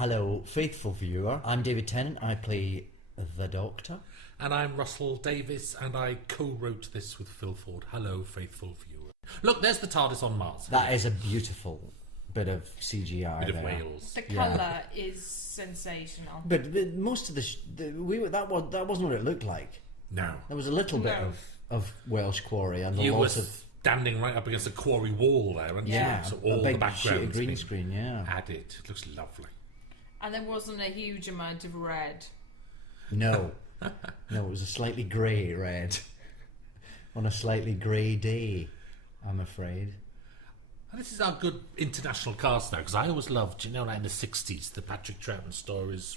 Hello, faithful viewer. I'm David Tennant. I play the Doctor. And I'm Russell Davies, and I co-wrote this with Phil Ford. Hello, faithful viewer. Look, there's the TARDIS on Mars. That is a beautiful bit of CGI. Bit of there. Wales. The colour is sensational. But most of that wasn't what it looked like. No. There was a little bit of Welsh quarry and a You lot were of standing right up against a quarry wall there, and so all a big the background green screen. Yeah, added. It looks lovely. And there wasn't a huge amount of red. No, no, it was a slightly grey red on a slightly grey day, I'm afraid. And this is our good international cast now, because I always loved, like in the 60s, the Patrick Troughton stories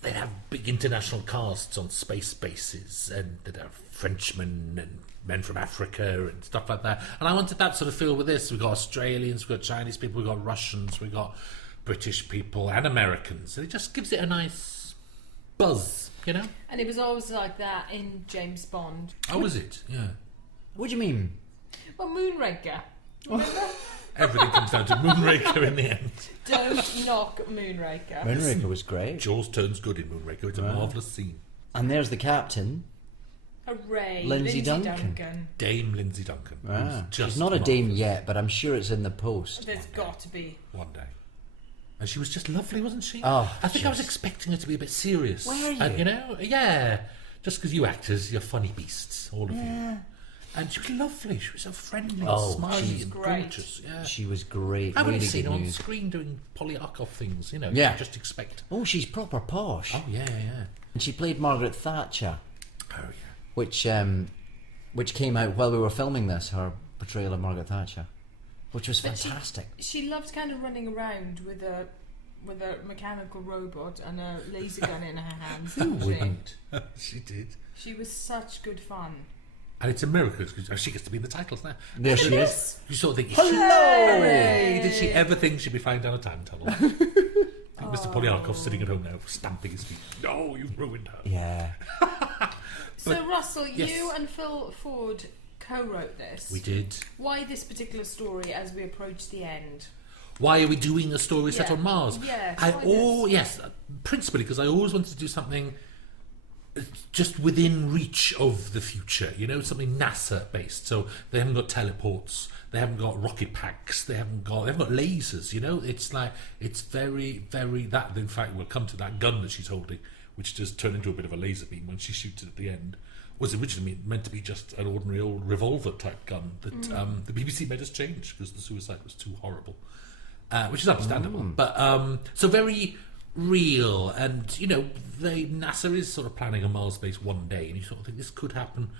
they'd have big international casts on space bases, and they'd have Frenchmen and men from Africa and stuff like that. And I wanted that sort of feel with this. We've got Australians, we've got Chinese people, we've got Russians, we've got British people and Americans. And it just gives it a nice buzz, And it was always like that in James Bond. Oh, was it? Yeah. What do you mean? Well, Moonraker. Remember? Everything comes down to Moonraker in the end. Don't knock Moonraker. Moonraker was great. Jaws turns good in Moonraker. It's a marvellous scene. And there's the captain. Hooray. Lindsay Duncan. Dame Lindsay Duncan. She's not a dame yet, but I'm sure it's in the post. There's got to be. One day. And she was just lovely, wasn't she? Oh, I think I was expecting her to be a bit serious. Were you? And, yeah. Just because you actors, you're funny beasts, all of you. And she was lovely. She was so friendly, smiley, and gorgeous. Yeah. She was great. I would really have seen her on news. screen doing Polyarkov things, you just expect. Oh, she's proper posh. Oh, yeah. And she played Margaret Thatcher. Oh, yeah. Which came out while we were filming this, her portrayal of Margaret Thatcher, which was fantastic. She loved kind of running around with a mechanical robot and a laser gun in her hands. Who wouldn't? She did. She was such good fun. And it's a miracle because she gets to be in the titles now. There she is. You sort of think, hello! Did she ever think she'd be flying down a time tunnel? I think Mr. Polyarkov's sitting at home now, stamping his feet. No, you've ruined her. Yeah. So, Russell, you and Phil Ford co-wrote this. We did. Why this particular story as we approach the end? Why are we doing a story set on Mars? Yes. Principally because I always wanted to do something just within reach of the future, something NASA based. So they haven't got teleports, they haven't got rocket packs, they haven't got lasers. It's very, very that. In fact, we'll come to that gun that she's holding, which does turn into a bit of a laser beam when she shoots it at the end. Was originally meant to be just an ordinary old revolver type gun that the BBC made us change because the suicide was too horrible, which is understandable. But so very real, and NASA is sort of planning a Mars base one day, and you sort of think this could happen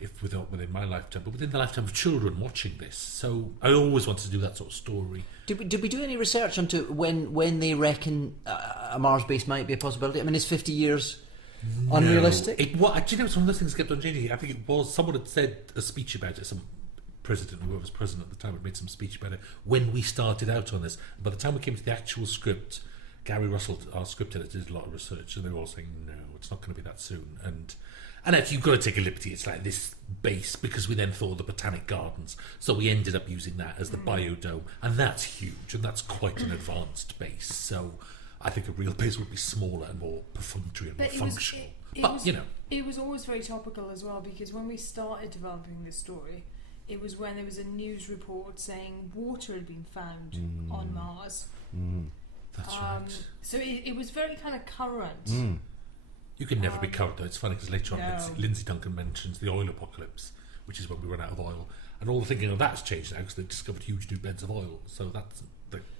if within my lifetime, but within the lifetime of children watching this. So I always wanted to do that sort of story. Did we do any research into when they reckon a Mars base might be a possibility? I mean, is 50 years unrealistic? It's one of those things that kept on changing. I think it was someone had said a speech about it. Some president, whoever was president at the time, had made some speech about it when we started out on this. By the time we came to the actual script, Gary Russell, our script editor, did a lot of research, and they were all saying, no, it's not going to be that soon. And actually, you've got to take a liberty. It's like this base, because we then thought of the Botanic Gardens. So we ended up using that as the biodome. And that's huge, and that's quite an advanced base. So I think a real base would be smaller and more perfunctory and more functional. It was always very topical as well, because when we started developing this story, it was when there was a news report saying water had been found on Mars. That's right. So it was very kind of current. You can never be current, though. It's funny because later on, Lindsay Duncan mentions the oil apocalypse, which is when we run out of oil, and all the thinking of that's changed now because they've discovered huge new beds of oil. So that's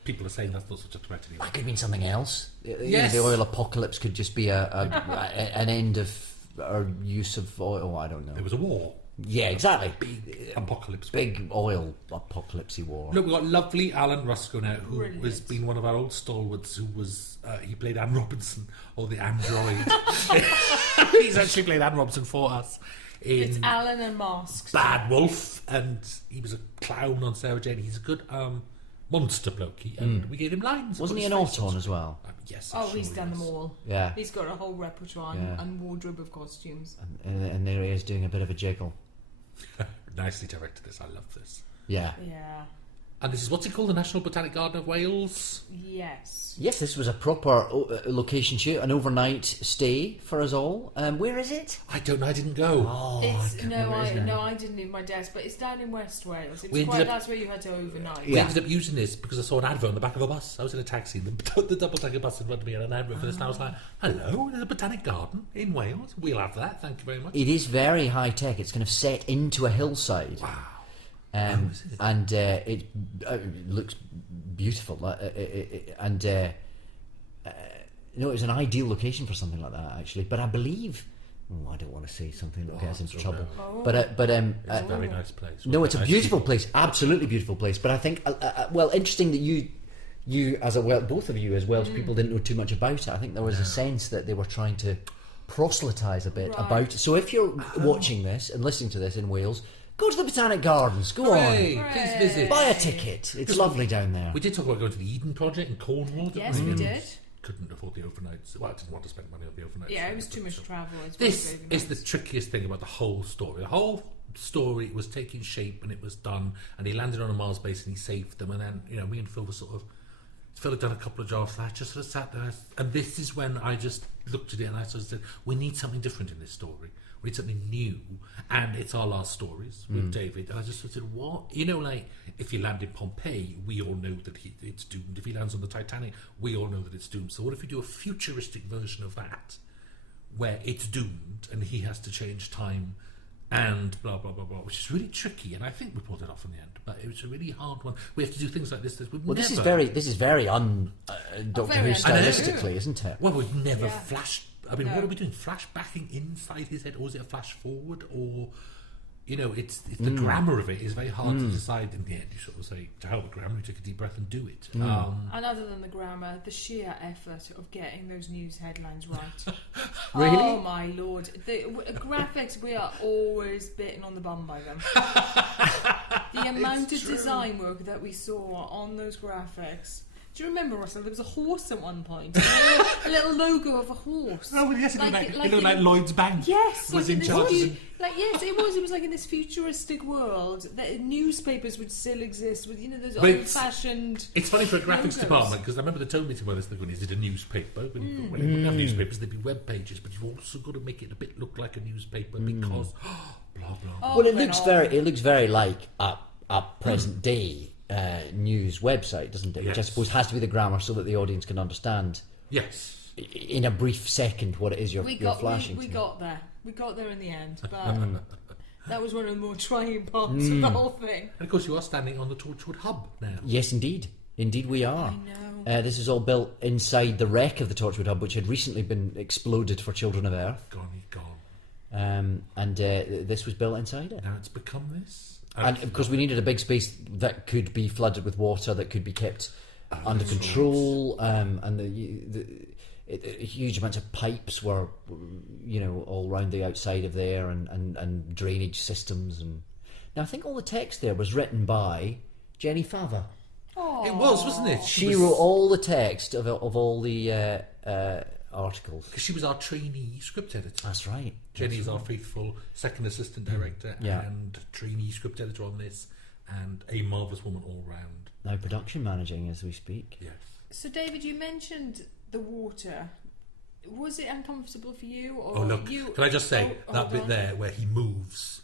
people are saying that's not such a threat anymore. That could mean something else. Yes. The oil apocalypse could just be an end of our use of oil. I don't know. There was a war. Yeah, exactly. Big apocalypse. Big oil apocalypse war. Look, we've got lovely Alan Rusko now, who has been one of our old stalwarts, who was, he played Anne Robinson, or the android. He's actually played Anne Robinson for us. It's Alan and Masks. Bad Wolf, and he was a clown on Sarah Jane. He's a good monster blokey, and we gave him lines. Wasn't he an Auton as well? Yes. Oh, he's done them all. Yeah. He's got a whole repertoire and wardrobe of costumes. And there he is doing a bit of a jiggle. Nicely directed this. I love this. Yeah. Yeah. And this is, what's it called? The National Botanic Garden of Wales? Yes. Yes, this was a proper location shoot, an overnight stay for us all. Where is it? I don't know, I didn't go. Oh, I didn't leave my desk, but it's down in West Wales. That's where you had to overnight. We ended up using this because I saw an advert on the back of a bus. I was in a taxi, and the double-decker bus had run to me on an advert for this, and I was like, hello, there's a botanic garden in Wales. We'll have that, thank you very much. It is very high-tech. It's kind of set into a hillside. Wow. And it looks beautiful. It was an ideal location for something like that, actually. But I believe... Oh, I don't want to say something that gets into trouble. No. But it's a very nice place. No, it's a beautiful place. Absolutely beautiful place. But I think, interesting that you as both of you as Welsh people didn't know too much about it. I think there was a sense that they were trying to proselytise a bit about it. So if you're watching this and listening to this in Wales, go to the Botanic Gardens. Go Hooray. on. Please visit. Buy a ticket. It's lovely down there. We did talk about going to the Eden Project in Cornwall. Yes, we did. Couldn't afford the overnights. Well, I didn't want to spend money on the overnights. Yeah, it was too much travel. This is the trickiest thing about the whole story. The whole story was taking shape and it was done, and he landed on a Mars base and he saved them, and then me and Phil were Phil had done a couple of drafts. I just sort of sat there, and this is when I just looked at it and I sort of said, we need something different in this story. We need something new, and it's our last stories with David. And I just sort of said, what? If he landed in Pompeii, we all know that it's doomed. If he lands on the Titanic, we all know that it's doomed. So what if we do a futuristic version of that, where it's doomed and he has to change time and blah blah blah blah, which is really tricky, and I think we pulled it off in the end. But it was a really hard one. We have to do things like this. This is very Doctor Who stylistically, isn't it? Well, we've never flashed. What are we doing? Flashbacking inside his head, or is it a flash forward? Or it's the grammar of it is very hard to decide. In the end, you sort of say, to hell with grammar, you take a deep breath and do it. And other than the grammar, the sheer effort of getting those news headlines right. Really? Oh my lord! The graphics, we are always bitten on the bum by them. The amount of design work that we saw on those graphics. Do you remember, Russell? There was a horse at one point. A little logo of a horse. Oh, well, yes, it looked like Lloyd's Bank. Yes, was in charge. Yes, it was. It was like in this futuristic world that newspapers would still exist with those old-fashioned. It's funny for a graphics department because I remember they told me to this. When is it a newspaper? When you wouldn't have newspapers, there'd be web pages, but you've also got to make it a bit look like a newspaper because blah blah. Well, it looks very like a present day news website, doesn't it? Yes. Which I suppose has to be the grammar so that the audience can understand. Yes. In a brief second, what it is you're flashing. We got there. We got there in the end, but that was one of the more trying parts of the whole thing. And of course, you are standing on the Torchwood hub now. Yes, indeed. Indeed, we are. I know. This is all built inside the wreck of the Torchwood hub, which had recently been exploded for Children of Earth. Gone. This was built inside it. Now it's become this. And of course, we needed a big space that could be flooded with water, that could be kept under control, and huge amounts of pipes were, all around the outside of there, and drainage systems. And now I think all the text there was written by Jenny Fava. Aww. It was, wasn't it? She wrote all the text of all the articles. Because she was our trainee script editor. That's right. Jenny is our faithful second assistant director and trainee script editor on this, and a marvellous woman all round. Now production managing as we speak. Yes. So, David, you mentioned the water. Was it uncomfortable for you? Or look, can I just say that bit there where he moves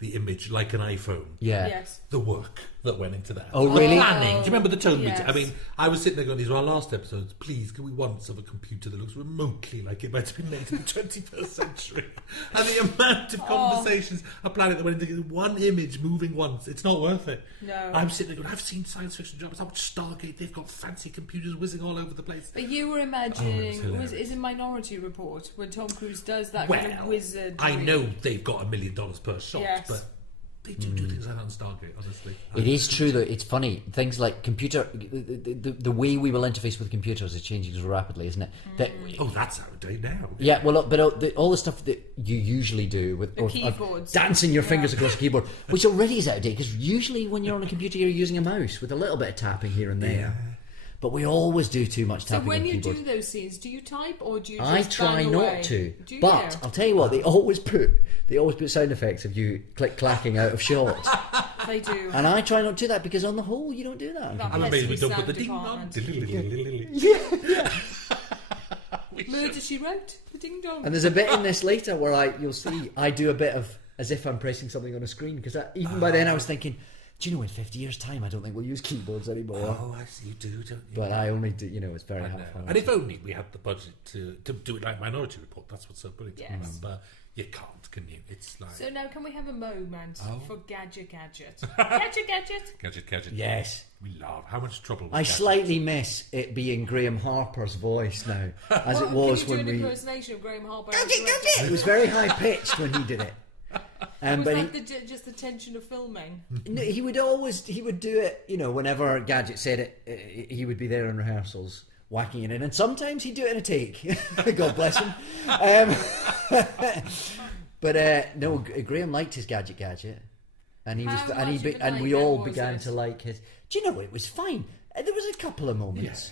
the image like an iPhone? Yeah. Yes. The work that went into that. Oh, really? Planning. Do you remember the tone meeting? Yes. I mean, I was sitting there going, these are our last episodes. Please, can we once have a computer that looks remotely like it might have been made in the 21st century? And the amount of conversations are planning that went into one image moving once. It's not worth it. No. I'm sitting there going, I've seen science fiction dramas. I watched Stargate. They've got fancy computers whizzing all over the place. But you were imagining, is it Minority Report when Tom Cruise does that kind of wizard? I know they've got $1 million per shot, but they do things like that on Stargate, honestly. It is true that it's funny. Things like computer, the way we will interface with computers is changing so rapidly, isn't it? That's out of date now. Yeah, well, but all the stuff that you usually do with keyboards, dancing your fingers across a keyboard, which already is out of date, because usually when you're on a computer, you're using a mouse with a little bit of tapping here and there. Yeah. But we always do too much tapping. So when you keyboards. do those scenes, do you type or do you just I try not to. Do but I'll tell you what, they always put sound effects of you clacking out of shot. They do. And I try not to do that because on the whole, you don't do that. That And maybe we pesky don't put the sound ding dong. department. Murder, She Wrote, the ding dong. And there's a bit in this later where you'll see I do a bit of as if I'm pressing something on a screen because even by then I was thinking, do you know in 50 years' time I don't think we'll use keyboards anymore. Oh, I see, you do, don't you? But I only do, it's very I know. helpful. And if only we had the budget to do it like Minority Report. That's what's so brilliant to Yes. remember. You can't, can you? It's like So now can we have a moment for Gadget? Gadget. gadget. Yes. We love. How much trouble? I slightly miss it being Graham Harper's voice now, as it Well, was can you when do an we. impersonation of Graham Harper? It was very high pitched when he did it. Was But that just the tension of filming? he would do it. Whenever Gadget said it, he would be there in rehearsals, whacking it in, and sometimes he'd do it in a take. God bless him. But no, Graham liked his gadget, and he was, How and much of a and we nightmare all was began it? to like his. Do you know it was fine? There was a couple of moments.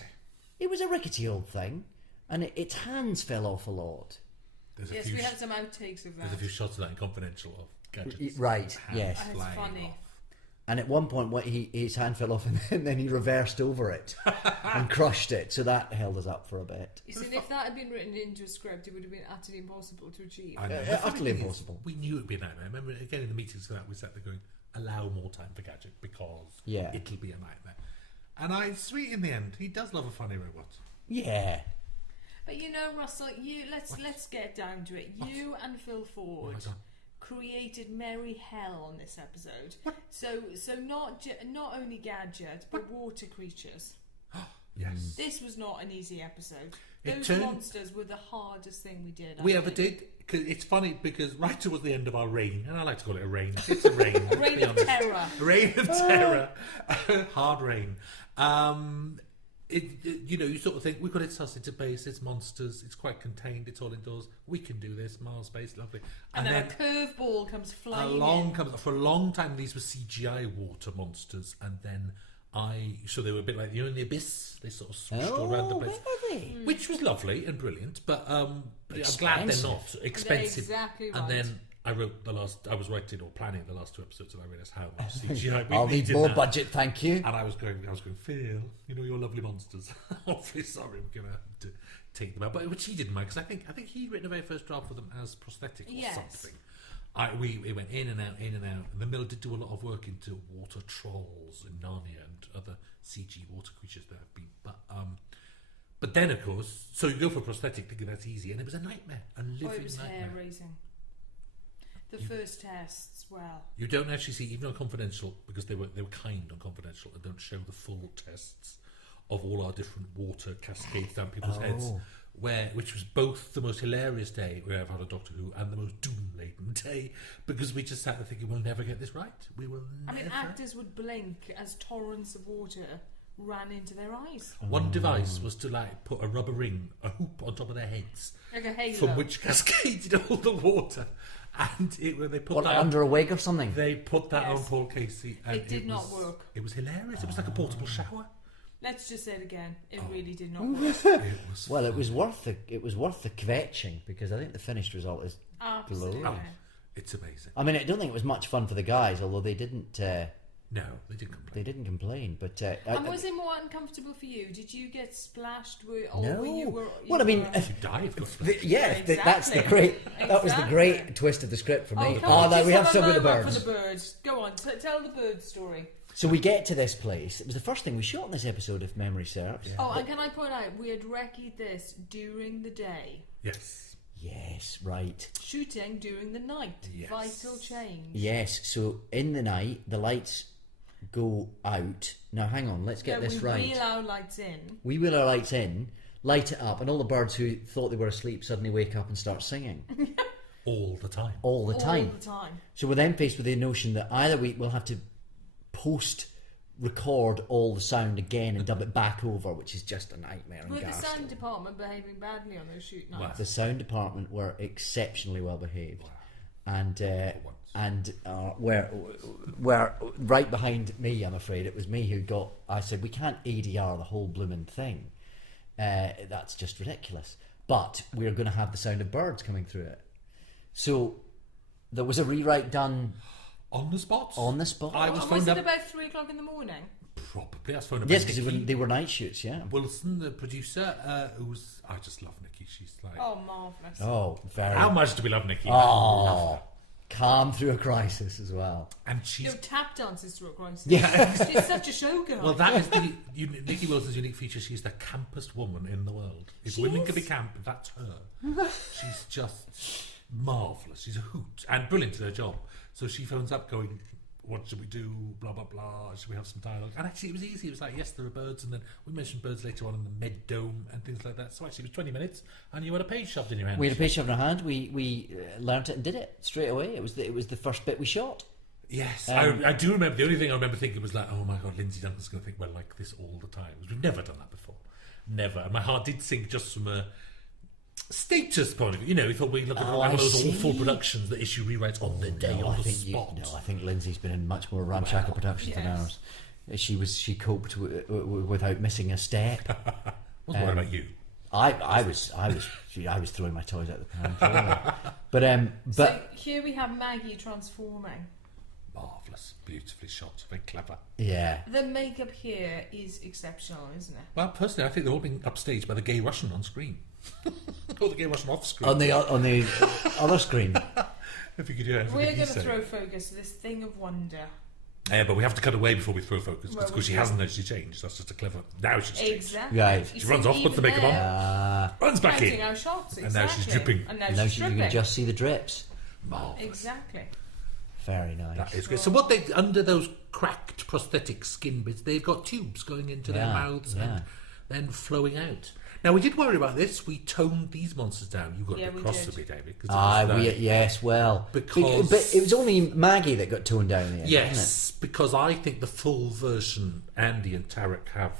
It was a rickety old thing, and its hands fell off a lot. There's a Yes, few we have some outtakes of that. There's a few shots of that in Confidential of gadgets. Right, hands yes. That's flying funny. off. And at one point, his hand fell off, and then he reversed over it and crushed it. So that held us up for a bit. You see, if that had been written into a script, it would have been utterly impossible to achieve. I know. Uh, The funny utterly thing is, impossible. we knew it would be a nightmare. I remember again in the meetings for that we sat there going, allow more time for Gadget because it'll be a nightmare. And sweet in the end. He does love a funny robot. Yeah. But Russell, let's get down to it. You and Phil Ford created merry hell on this episode. So not only Gadget, but water creatures. Yes. This was not an easy episode. It Those turned- monsters were the hardest thing we did. We I ever think. did. Cause it's funny because right towards the end of our reign, and I like to call it a reign. It's a reign. let's Reign be of honest. terror. Reign of terror. Hard rain. You sort of think we've got it sussed into base. It's monsters. It's quite contained. It's all indoors. We can do this. Mars base, lovely. And then a curveball comes flying in. For a long time, these were CGI water monsters, and then so they were a bit like the Abyss. They sort of swooshed all around the place, which was lovely and brilliant. But I'm glad they're not expensive. They're exactly right. And then I was writing or planning the last two episodes, and I realised how much CGI we I'll need needed more now. budget, thank you. And I was going, Phil, your lovely monsters. Awfully sorry, we're going to have to take them out. But which he didn't mind, because I think he'd written a very first draft for them as prosthetic or something. We went in and out. And the Miller did do a lot of work into water trolls and Narnia and other CG water creatures there have been. But then, of course, so you go for prosthetic thinking that's easy, and it was a nightmare, a living It was nightmare. hair-raising. The first tests, well. You don't actually see, even on Confidential, because they were kind on Confidential and don't show the full tests of all our different water cascades down people's heads, which was both the most hilarious day we ever had a Doctor Who and the most doom-laden day, because we just sat there thinking, we'll never get this right. We will never. I mean, actors would blink as torrents of water ran into their eyes. One device was to put a rubber ring, a hoop on top of their heads, Like a halo. from which cascaded all the water. And they put that Under a wig or something? They put that Yes. on Paul Casey, and It did not work. It was hilarious. It was like a portable shower. Let's just say it again. It really did not work. It was Well, it was worth the kvetching, because I think the finished result is Absolutely. glorious. it's amazing. I mean, I don't think it was much fun for the guys, although they didn't No, they didn't complain. they didn't complain. But And was it more uncomfortable for you? Did you get splashed with? Or No. were you Well, I mean, were- You die, of course. that's the great. That was the great twist of the script for me. come on, That just we have a some with the moment birds. For the birds. Go on, tell the bird story. So we get to this place. It was the first thing we shot in this episode, if memory serves. Oh, and can I point out, we had recce'd this during the day. Yes. Yes, right. Shooting during the night. Yes. Vital change. Yes. So in the night, the lights go out. Now, hang on. Let's get this right. We wheel our lights in. We wheel our lights in, light it up, and all the birds who thought they were asleep suddenly wake up and start singing All the time. all the time. All the time. So we're then faced with the notion that either we'll have to post-record all the sound again and dub it back over, which is just a nightmare. Were and the ghastly. sound department behaving badly on those shoot nights? The sound department were exceptionally well behaved, and were right behind me. I'm afraid it was me who got. I said we can't ADR the whole blooming thing. That's just ridiculous. But we're going to have the sound of birds coming through it. So there was a rewrite done On the spot? On the spot. I was Was phoned it up. about 3 o'clock in the morning? Probably. I was phoned up. Yes, by because Nikki they were night shoots, yeah. Wilson, the producer, who's... I just love Nikki. She's like... Oh, marvellous. Oh, very. How much do we love Nikki? Oh, calm through a crisis as well. And she's... No, tap dances through a crisis. Yeah. She's such a showgirl. Well, that is Nikki Wilson's unique feature. She's the campest woman in the world. If She women is. can be camp, that's her. She's just marvellous. She's a hoot and brilliant at her job. So she phones up going, what should we do? Blah, blah, blah. Should we have some dialogue? And actually, it was easy. It was like, yes, there are birds. And then we mentioned birds later on in the Med Dome and things like that. So actually, it was 20 minutes and you had a page shoved in your hand. We had a page shoved in our hand. We learnt it and did it straight away. It was the first bit we shot. Yes, I do remember. The only thing I remember thinking was like, oh my God, Lindsay Duncan's going to think we're like this all the time. We've never done that before. Never. And my heart did sink just from a status point of view. You know, we thought we'd look at one of those awful productions that issue rewrites on the day, on the spot. I think Lindsay's been in much more ramshackle productions than ours. She coped without missing a step. Wasn't worried about you. I was throwing my toys out the pram. But So here we have Maggie transforming. Marvellous, beautifully shot, very clever. yeah. The makeup here is exceptional, isn't it? Well, personally, I think they're all being upstaged by the gay Russian on screen. Or the gay Russian off screen. On the other screen. If you could do it. We're going to throw focus to this thing of wonder. Yeah, but we have to cut away before we throw focus Well, because she hasn't actually changed. That's just a clever. Now she's changed. Exactly. Right. You She runs see, off, puts the even makeup on, there, runs back counting in. our shots, And now she's exactly. dripping. And now, Now she's you dripping. can just see the drips. Marvellous. Exactly. Very nice. That is great. So what they under those cracked prosthetic skin bits, they've got tubes going into their Yeah, mouths yeah. and then flowing out. Now we did worry about this. We toned these monsters down. You got Yeah, a bit we cross did. with me, David. Because Yes, well, Because- but it was only Maggie that got toned down in the end, wasn't yes, because I think the full version, Andy and Tarek have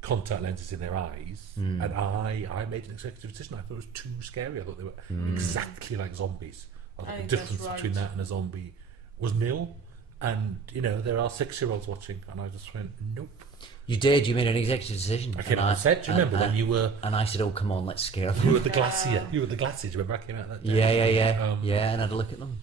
contact lenses in their eyes, and I made an executive decision. I thought it was too scary. I thought they were exactly like zombies. I thought the think difference that's right. between that and a zombie was nil. And you know there are 6-year-olds watching, and I just went nope. it? You did. You made an executive decision. I came out and said, do you remember when you were And I said, "Oh, come on, let's scare them." you were at the Glacier? You were at the Glacier. Do you remember I came out that day? Yeah, and had a look at them.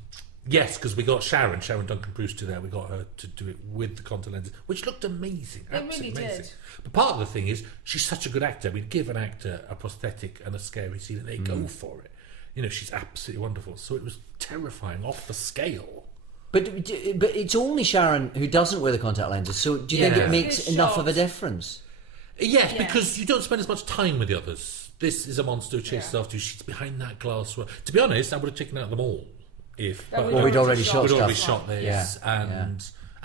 Yes, because we got Sharon Duncan Brewster there. We got her to do it with the contact lenses, which looked amazing. It Absolutely really amazing. did. But part of the thing is she's such a good actor. We'd give an actor a prosthetic and a scary scene, and they go for it. You know, she's absolutely wonderful. So it was terrifying off the scale. But it's only Sharon who doesn't wear the contact lenses. So do you think Yeah. it makes His enough of a shots. difference? Yes, Yes. because you don't spend as much time with the others. This is a monster who chases Yeah. after you. She's behind that glass. To be honest, I would have taken out them all if. That Well, we'd already shot We'd already stuff. shot this, Yeah, and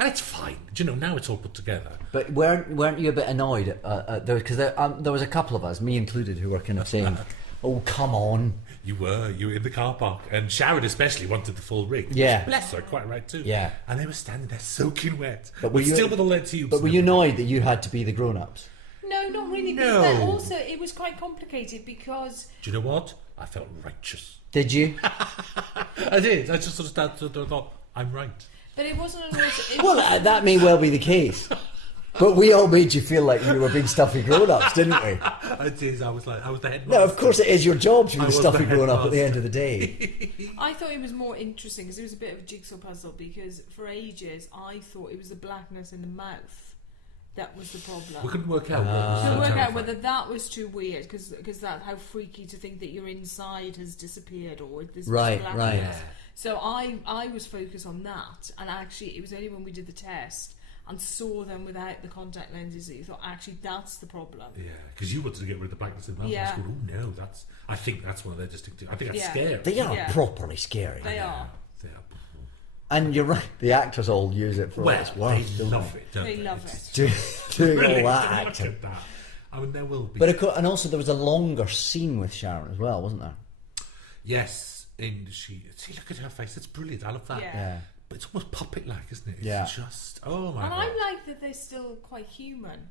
it's fine. Do you know, now it's all put together. But weren't you a bit annoyed? Because there was a couple of us, me included, who were kind of saying, "Oh, come on." You were in the car park, and Sharon especially wanted the full rig. Yeah. Bless her, quite right too. Yeah. And they were standing there soaking wet, But were you- still with all their tubes. But were you annoyed that you had to be the grown-ups? No, not really. No. But also, it was quite complicated because Do you know what? I felt righteous. Did you? I did. I just sort of thought, I'm right. But it wasn't always. Well, that may well be the case. But we all made you feel like you were big stuffy grown-ups, didn't we? I did. I was the headmaster. No, of course it is your job to be I the was stuffy the grown-up at the headmaster. end of the day. I thought it was more interesting because it was a bit of a jigsaw puzzle. Because for ages, I thought it was the blackness in the mouth that was the problem. We couldn't work out what was To so work out terrifying. whether that was too weird because that's how freaky to think that your inside has disappeared or this Right, blackness. right. Yeah. So I was focused on that, and actually it was only when we did the test and saw them without the contact lenses that you thought actually that's the problem. Yeah, because you wanted to get rid of the blackness in the mouth. Yeah. I was going, oh no, I think that's one of their distinctive. I think that's Yeah. scary. They are Yeah. properly scary. They are. They are. And you're right, the actors all use it for Well, its worth, they don't love it, don't they? They love It's it. Doing all brilliant. that Look acting. at that. I mean, there will be. But and also there was a longer scene with Sharon as well, wasn't there? Yes, see, look at her face. It's brilliant. I love that. Yeah. But it's almost puppet-like, isn't it? It's Yeah. just, oh my And god. I like that they're still quite human.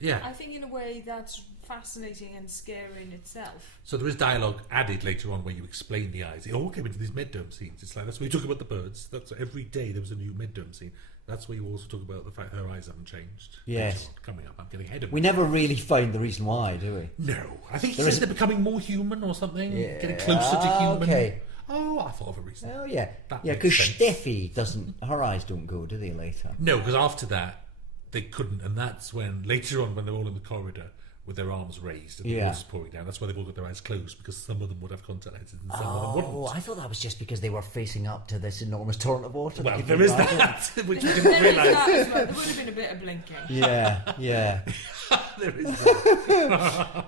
Yeah. I think in a way that's fascinating and scary in itself. So there is dialogue added later on where you explain the eyes. It all came into these mid-dome scenes. It's like, that's where you talk about the birds. That's every day there was a new mid-dome scene. That's where you also talk about the fact her eyes haven't changed. Yes. Later on, coming up. I'm getting ahead of We me. never really find the reason why, do we? No. I think he There says is- they're becoming more human or something. Yeah. Getting closer to human. Okay. Oh, I thought of a reason. Oh yeah, That yeah. makes Because sense. Steffi doesn't. Her eyes don't go, do they? Later. No, because after that, they couldn't, and that's when, later on, when they're all in the corridor with their arms raised and the Yeah. water's pouring down, that's why they've all got their eyes closed, because some of them would have contact lenses and some of them Oh, wouldn't. I thought that was just because they were facing up to this enormous torrent of water. Well, that there came is battling. that, which we There didn't is realise. that as well. There would have been a bit of blinking. Yeah. There is that.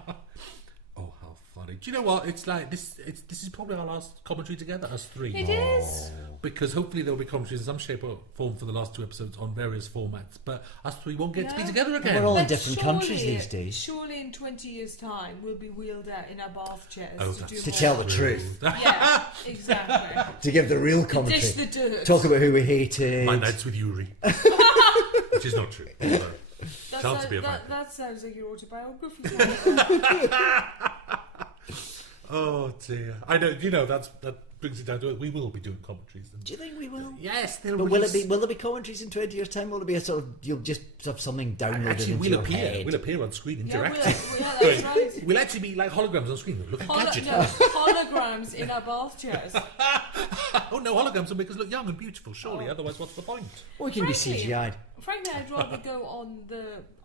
Oh, how funny. Do you know what? It's like, this is probably our last commentary together, us three. It is. Because hopefully there'll be commentaries in some shape or form for the last 2 episodes on various formats, but us three won't get to be Yeah. together again. We're all in But different countries these days. Surely in 20 years' time, we'll be wheeled out in our bath chairs Oh, to that's do To more. tell the truth, Yeah, exactly. to give the real Dish commentary, the dirt. talk about who we hated. My nights with Yuri. Which is not true. Chance to be a fan. That sounds like your autobiography. Oh dear. I know. You know that brings it down to it. We will be doing commentaries. And Do you think we will? yes, But will there be commentaries in 20 years' time? Will it be a sort of, you'll just have something downloaded Actually, into we'll your appear. head? We'll appear on screen, Yeah, interacting. that's right. We'll actually be like holograms on screen. Look at gadget. Holograms in our bath chairs. Oh no, holograms will make us look young and beautiful. Surely, otherwise, what's the point? Or it can be Frankly, CGI'd. Frankly, I'd rather go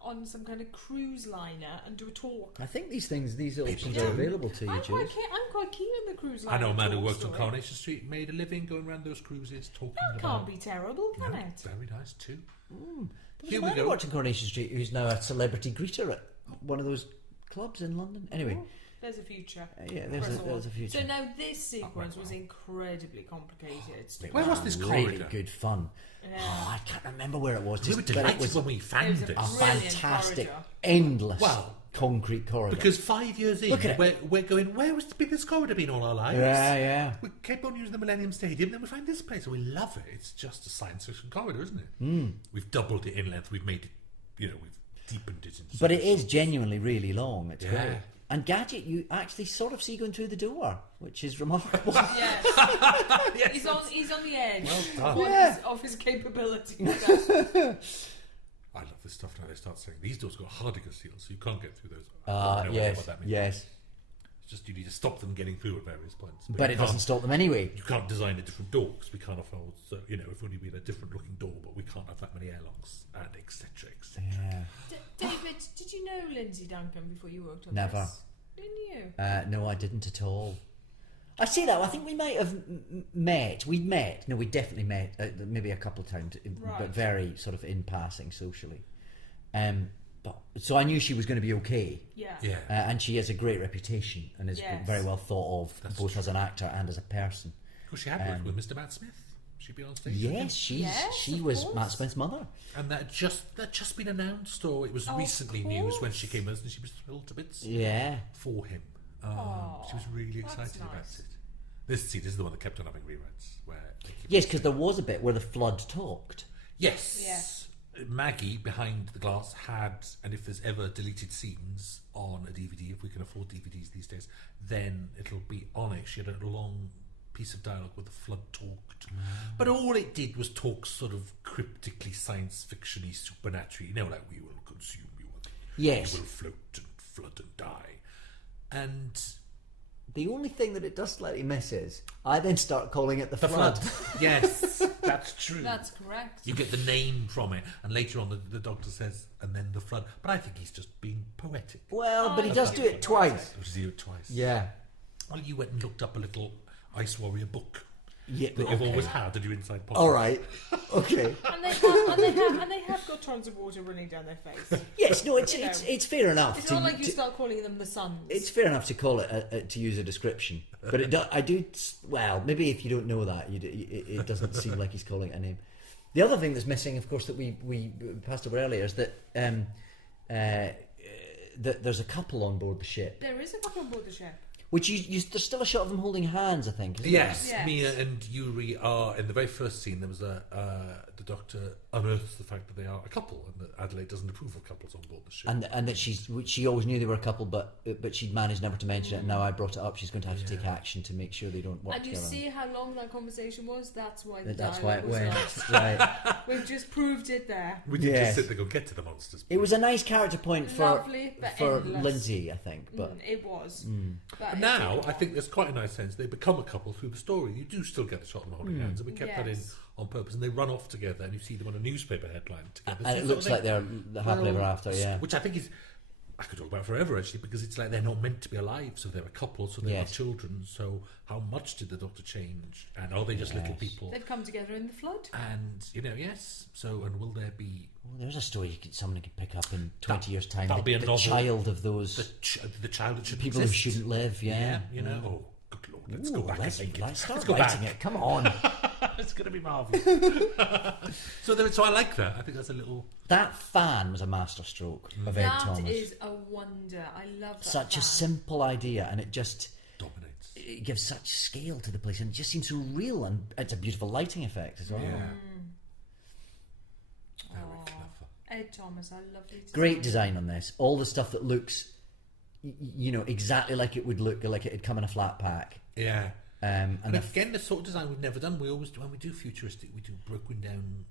on some kind of cruise liner and do a talk. I think these options Yeah. are available to you, I'm Jules. quite keen on the cruise liner. I know a man who talk worked on story. Coronation Street, made a living going around those cruises, talking That about. can't be terrible, can No, it? very nice too. There was Here a we man who go. worked in Coronation Street who's now a celebrity greeter at one of those clubs in London. Anyway, Oh, there's a future. yeah, for us all. there's a future. So now this sequence was incredibly complicated. Where was this really corridor? good fun. Yeah. Oh, I can't remember where it was. We were but it delighted was when we It found was it. a a brilliant fantastic, corridor. endless Well, concrete corridor. Because 5 years in, Look at we're going, where was this corridor been all our lives? yeah. We kept on using the Millennium Stadium, then we find this place, and we love it. It's just a science fiction corridor, isn't it? We've doubled it in length. We've made it, we've deepened it. But it is genuinely really long. It's Yeah. great. And Gadget, you actually sort of see going through the door, which is remarkable. Yes. Yes, He's on the edge Well done. of his capability. I love this stuff now. They start saying these doors got Hardinger seals, so you can't get through those. I don't know Yes, what that means. yes. It's just you need to stop them getting through at various points. But you it doesn't can't- stop them anyway. You can't design a different door because we can't afford. So if only we had a different looking door, but we can't have that many airlocks and etc. etc. Yeah. David, did you know Lindsay Duncan before you worked on Never. this? Didn't you? No, I didn't at all. I see that. I think we might have met. We'd met. No, we definitely met. Maybe a couple of times, Right. but very sort of in passing socially. But so I knew she was going to be okay. Yeah. Yeah. And she has a great reputation and is Yes. very well thought of, That's both as an actor and as a person. Of course, she had worked with Mr. Matt Smith. She'd be on stage. Yes, Yes, she of was course. Matt Smith's mother. And that just been announced, or it was Of recently news when course. she came out, and she was thrilled to bits Yeah. for him. She was really excited about nice. it. This is the one that kept on having rewrites. Where they keep Yes, because there was a bit where the flood talked. Yes. Yes. Maggie behind the glass had, and if there's ever deleted scenes on a DVD, if we can afford DVDs these days, then it'll be on it. She had a long piece of dialogue where the flood talked. But all it did was talk sort of cryptically science fiction-y, supernatural. Like we will consume you and Yes. you will float and flood and die. And The only thing that it does slightly miss is I then start calling it the the flood. flood. Yes, that's true. That's correct. You get the name from it, and later on the doctor says, and then the flood. But I think he's just being poetic. Well, but he Oh, does okay. do it twice. Which is you twice. Yeah. Well, you went and looked up a little Ice Warrior book Yeah. that you've Okay. always had in your inside pocket. All right. Okay. And they have got tons of water running down their face. Yes. No. It's You know, it's fair enough. It's to, not like you to- start calling them the suns. It's fair enough to call it to use a description, but I do. Well, maybe if you don't know that, it doesn't seem like he's calling it a name. The other thing that's missing, of course, that we passed over earlier is that that there's a couple on board the ship, There is a couple on board the ship. which there's still a shot of them holding hands, I think. Isn't Yes, Yes. Mia and Yuri are in the very first scene. There was the the Doctor unearths the fact that they are a couple, and that Adelaide doesn't approve of couples on board the ship. And that she always knew they were a couple, but she'd managed never to mention it. And now I brought it up, she's going to have to take action to make sure they don't work And you together. see how long that conversation was? That's why That's why it was went. lost. Right. We've just proved it there. We did Yes. just sit there and go, get to the monsters. It was a nice character point for Lovely, but endless. Lindsay, I think. But It was. But And now, I think there's quite a nice sense they become a couple through the story. You do still get the shot of them holding hands, and we kept that in Yes. on purpose. And they run off together, and you see them on a newspaper headline together. and it looks like they're happily ever after. Yeah. Which I think is, I could talk about forever actually, because it's like they're not meant to be alive, so they're a couple, so they have Yes. children. So how much did the Doctor change? And are they just little people? they've come together in the flood. And yes. So, and will there be Well, there's a story someone could pick up in 20 years' time. that'll be a the novel. child of those the child that should people exist? who shouldn't live. Yeah. Oh, good lord, let's go back Let's and make it. start go writing back. it. Come on. It's going to be marvellous. So I like that. I think that's a little... That fan was a masterstroke of Ed That Thomas. is a wonder. I love that. Such a fan. simple idea, and it just dominates. it gives such scale to the place, and it just seems so real, and it's a beautiful lighting effect as well. Yeah. Aw. Very clever. Ed Thomas, I love it. Great design on this. All the stuff that looks, exactly like it would look like it'd come in a flat pack. Yeah. And And again, the sort of design we've never done. We always, when we do futuristic, we do broken down,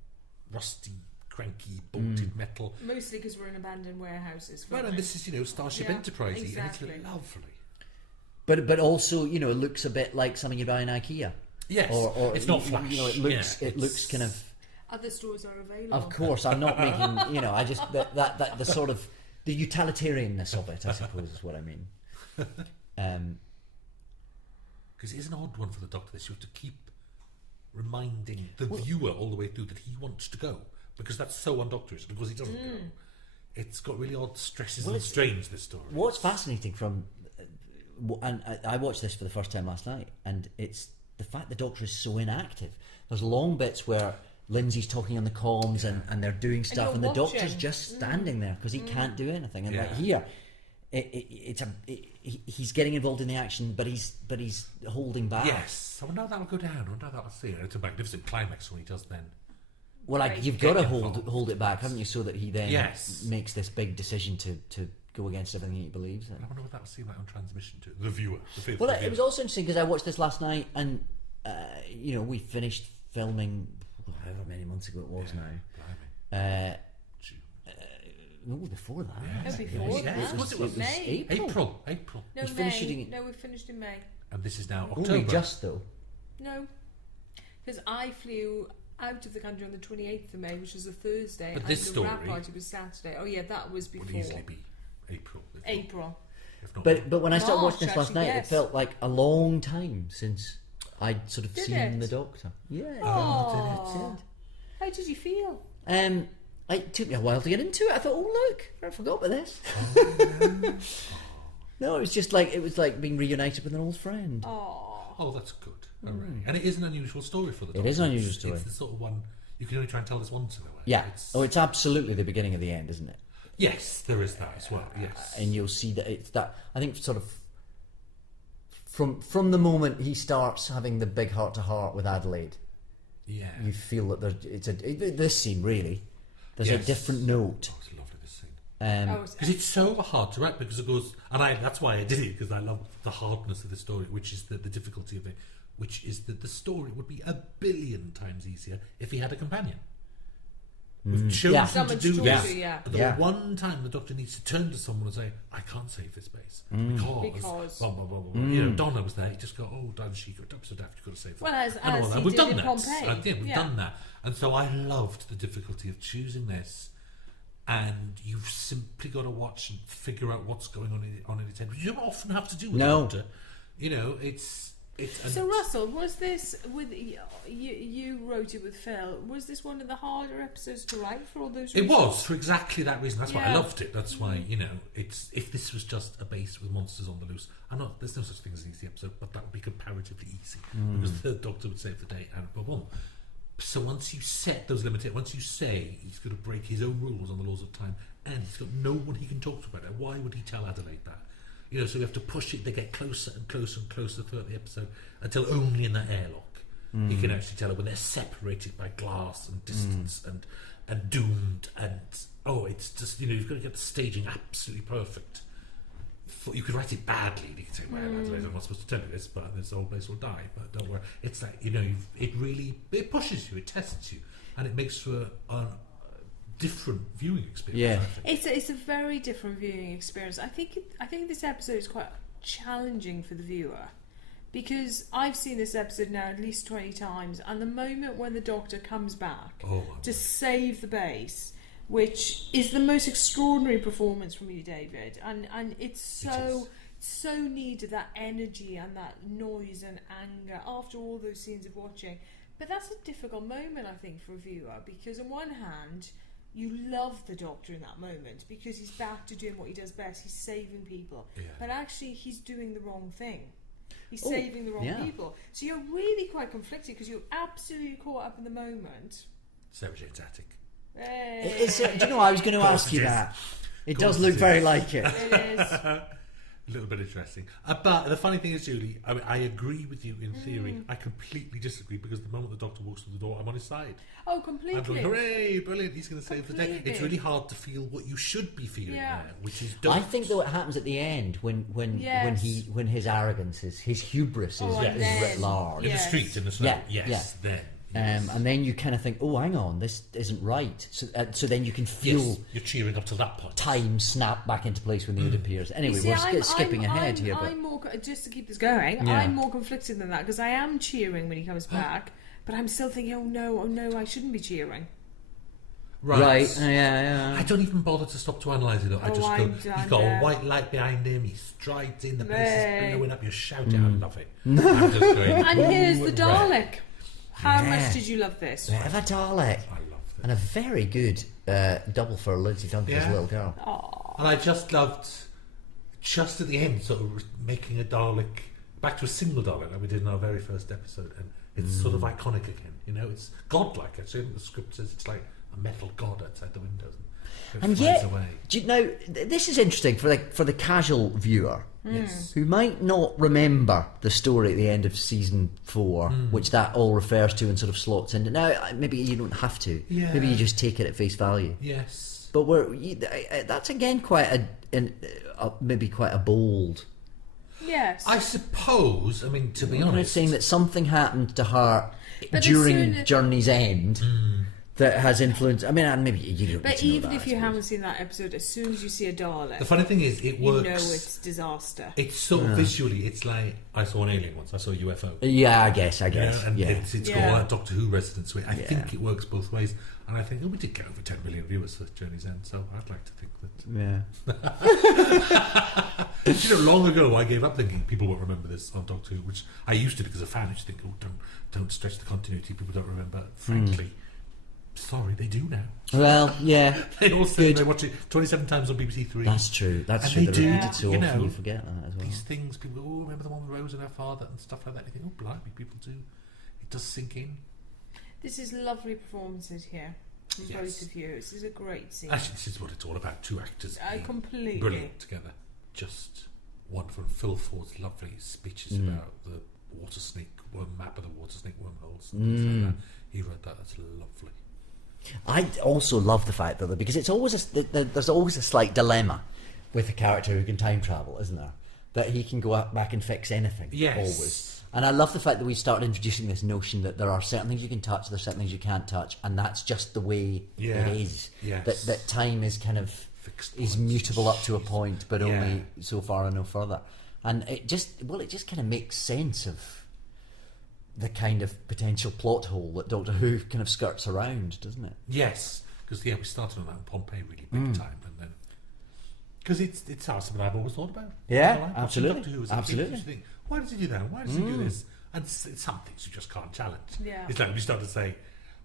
rusty, cranky, bolted metal. Mostly because we're in abandoned warehouses. Well, and this is, Starship Yeah, Enterprise, exactly. and it's lovely. but also, it looks a bit like something you'd buy in IKEA. Yes, Or it's not flash. It looks kind of. Other stores are available. Of course, I'm not making. I just that the sort of the utilitarianness of it, I suppose, is what I mean. Because it is an odd one for the Doctor. This you have to keep reminding the viewer all the way through that he wants to go, because that's so undoctorish. Because he doesn't go. It's got really odd stresses and strains. This story. What's fascinating from, and I watched this for the first time last night, and it's the fact the Doctor is so inactive. There's long bits where Lindsay's talking on the comms and they're doing stuff, you're and the watching. Doctor's just standing there because he can't do anything. And like here, he's getting involved in the action, but he's holding back. Yes, I wonder how that will go down. I wonder how that will see. It's a magnificent climax when he does then. Well, Right. you've got to Get hold it back, haven't you, so that he then Yes. makes this big decision to go against everything he believes in. I wonder what that will seem like on transmission to the viewer. The faithful Well, it viewer. was also interesting because I watched this last night, and we finished filming however many months ago it was Blimey. now. June. No, before that. No, before Yes. that. Was it May. April. April. No, We May. finished shooting it- No, we finished in May. And this is now Only October. just though. No. Because I flew out of the country on the 28th of May, which was a Thursday, But and this the wrap story party was Saturday. Oh yeah, that was Would before easily be April. if not- April. if not But when I started March, watching this last actually, night, yes. it felt like a long time since I'd sort of Did seen it? the Doctor. Yeah. Oh, It how did you feel? did. It took me a while to get into it. I thought, oh look, I forgot about this. No, it was like being reunited with an old friend. Oh, that's good. Hooray. And it is an unusual story for the Doctor. It is an unusual story. It's the sort of one you can only try and tell this once in a way. Yeah. It's absolutely the beginning of the end, isn't it? Yes, there is that as well. Yes. And you'll see that it's that. I think sort of from the moment he starts having the big heart to heart with Adelaide, Yeah. you feel that this scene really. There's Yes. a different note. Oh, it's lovely this scene. Oh, Because it's so hard to write, because it goes, and that's why I did it, because I love the hardness of the story, which is the difficulty of it, which is that the story would be 1,000,000,000 times easier if he had a companion. We've chosen Yeah. to Someone do to this. talk to, yeah. But the Yeah. one time the Doctor needs to turn to someone and say, I can't save this base. Because. Blah, blah, blah, blah. Donna was there, you just go, oh, Dan, she got up so daft, you've got to save them. Well, as And all that. he We've did done in that. Pompeii. We've Yeah. done that. And so I loved the difficulty of choosing this. And you've simply got to watch and figure out what's going on in its head, which you don't often have to do with No. the Doctor. It's So Russell, was this with you wrote it with Phil? Was this one of the harder episodes to write for all those It reasons? was, for exactly that reason. That's why I Yeah. loved it. That's why, it's if this was just a base with monsters on the loose, there's no such thing as an easy episode, but that would be comparatively easy, because the Doctor would save the day and boom. So once you set those limitations, once you say he's going to break his own rules on the laws of time, and he's got no one he can talk to about it, why would he tell Adelaide that? So we have to push it. They get closer and closer and closer throughout the episode until only in that airlock He can actually tell it when they're separated by glass and distance and doomed, and it's just, you've got to get the staging absolutely perfect. You could write it badly. You could say, well, I'm not supposed to tell you this, but this whole place will die. But don't worry. It's like, it pushes you, it tests you, and it makes for a different viewing experience. Yeah, it's a very different viewing experience. I think this episode is quite challenging for the viewer, because I've seen this episode now at least 20 times, and the moment when the Doctor comes back to save the base, which is the most extraordinary performance from you, David, and it's so needed, that energy and that noise and anger after all those scenes of watching. But that's a difficult moment, I think, for a viewer, because on one hand you love the Doctor in that moment because he's back to doing what he does best, he's saving people, but actually he's doing the wrong thing. He's saving the wrong people. So you're really quite conflicted because you're absolutely caught up in the moment. Sarah Jane's attic. Do you know, I was going to ask you that. It does look very like it. It is. A little bit interesting. But the funny thing is, Julie, I agree with you in theory. I completely disagree, because the moment the Doctor walks through the door, I'm on his side. Oh, completely. I'm going, hooray, brilliant, he's going to save the day. It's really hard to feel what you should be feeling there, which is don't. I think, though, it happens at the end when his arrogance, his hubris is writ large. In the street, in the snow. Then. And then you kind of think, oh, hang on, this isn't right. So then you can feel you're cheering up to that point. Time snap back into place when the Ood appears. Anyway, we're skipping ahead here. But I'm more, just to keep this going, I'm more conflicted than that, because I am cheering when he comes back, but I'm still thinking, oh no, I shouldn't be cheering. Right. Yeah. I don't even bother to stop to analyse it. I just go, he's got a white light behind him, he strides in, the place is blowing up, you're shouting, I love it. I'm just going, and here's the Dalek. How much did you love this? Bit of a Dalek. I loved it. And a very good double for Lindsay Duncan's little girl. Aww. And I just loved, just at the end, sort of making a Dalek back to a single Dalek like we did in our very first episode, and it's sort of iconic again. It's godlike. Actually, the script says it's like a metal god outside the windows. And yet, do you know, this is interesting for the casual viewer who might not remember the story at the end of season 4, which that all refers to and sort of slots into. Now, maybe you don't have to. Yeah. Maybe you just take it at face value. Yes. But that's again quite maybe quite a bold. Yes. I suppose. I mean, to be honest, saying that something happened to her during Journey's End. That has influenced. I mean, and maybe you don't. But even if you haven't seen that episode, as soon as you see a Dalek, the funny thing is, it works. You know it's disaster. It's so visually. It's like I saw an alien once. I saw a UFO. Yeah, I guess. And it's got a Doctor Who resonance with it. I think it works both ways, and I think we did get over 10 million viewers for Journey's End, so I'd like to think that. Yeah. Long ago I gave up thinking people won't remember this on Doctor Who, which I used to because as a fan I used to think, don't stretch the continuity. People don't remember. Frankly. Sorry, they do now. Well, yeah. They all say they watch it 27 times on BBC Three. That's true. That's and true. They do. So often you forget that as well. These things, people go, remember the one with Rose and her father and stuff like that. You think, blimey, people do. It does sink in. This is lovely performances here from both of you. This is a great scene. Actually, this is what it's all about. Two actors completely brilliant together. Just one from Phil Ford's lovely speeches about the water snake map of the water snake wormholes and things like that. He wrote that. That's lovely. I also love the fact that because it's always there's always a slight dilemma with a character who can time travel, isn't there? That he can go back and fix anything. Yes. Always. And I love the fact that we started introducing this notion that there are certain things you can touch, there's certain things you can't touch, and that's just the way it is. Yes. That time is kind of fixed is mutable up to a point, but only so far and no further. And it just kind of makes sense of the kind of potential plot hole that Doctor Who kind of skirts around, doesn't it? Yes, because we started on that in Pompeii really big time, and then because it's something I've always thought about. Yeah, absolutely. Doctor Who Absolutely. You think, why does he do that? Why does he do this? And it's some things you just can't challenge. Yeah. It's like when you start to say,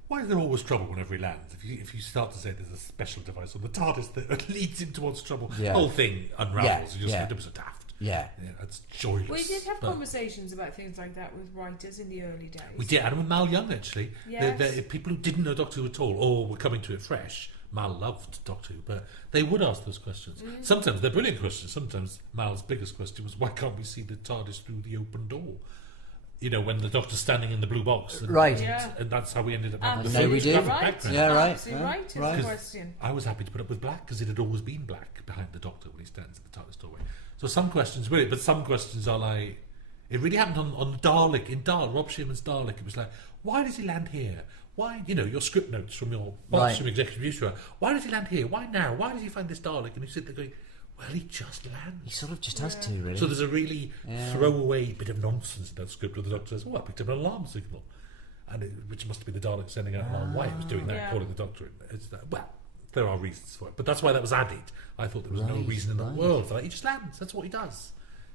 why is there always trouble whenever he lands? If you start to say there's a special device on the TARDIS that leads him towards trouble, the whole thing unravels. You just it was a daft. Yeah, it's joyless. We did have conversations about things like that with writers in the early days. We did, and with Mal Young actually. Yes. People who didn't know Doctor Who at all, or were coming to it fresh. Mal loved Doctor Who, but they would ask those questions. Sometimes they're brilliant questions. Sometimes Mal's biggest question was, why can't we see the TARDIS through the open door? you know, when the doctor's standing in the blue box. And, Right. Yeah. And that's how we ended up having Now we do. graphic Right. background. Yeah, right. Absolutely Yeah, right. Is right. the question. I was happy to put up with black because it had always been black behind the doctor when he stands at the TARDIS doorway. So some questions, really, but some questions are like, it really happened on Dalek, in Rob Shearman's Dalek. It was like, why does he land here? Why, you know, your script notes from your boss, from executive producer, why does he land here? Why now? Why does he find this Dalek? And you sit there going, well, he just lands. He sort of just has to, really. So there's a really throwaway bit of nonsense in that script where the doctor says, oh, I picked up an alarm signal. Which must be the Dalek sending out an alarm. Why it was doing that, Yeah. calling the doctor in. It's that, well, there are reasons for it. But that's why that was added. I thought there was no reason in the world for that. He just lands. That's what he does.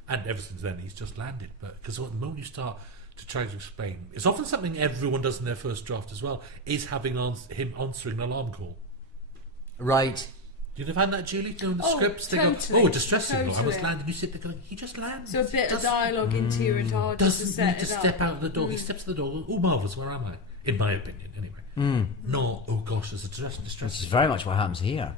And ever since then, he's just landed. But because the moment you start to try to explain, it's often something everyone does in their first draft as well, is having him answering an alarm call. Right. Do you find that, Julie? You know, in the Oh, scripts, they totally, go, a distress signal. I was totally. landing. You sit there going, he just lands. So a bit of Doesn't- dialogue into your TARDIS to doesn't set need to it up. step out the door. He steps to the door. Oh, marvellous, where am I? In my opinion, anyway. Not, oh gosh, there's a distress This is very much what happens here.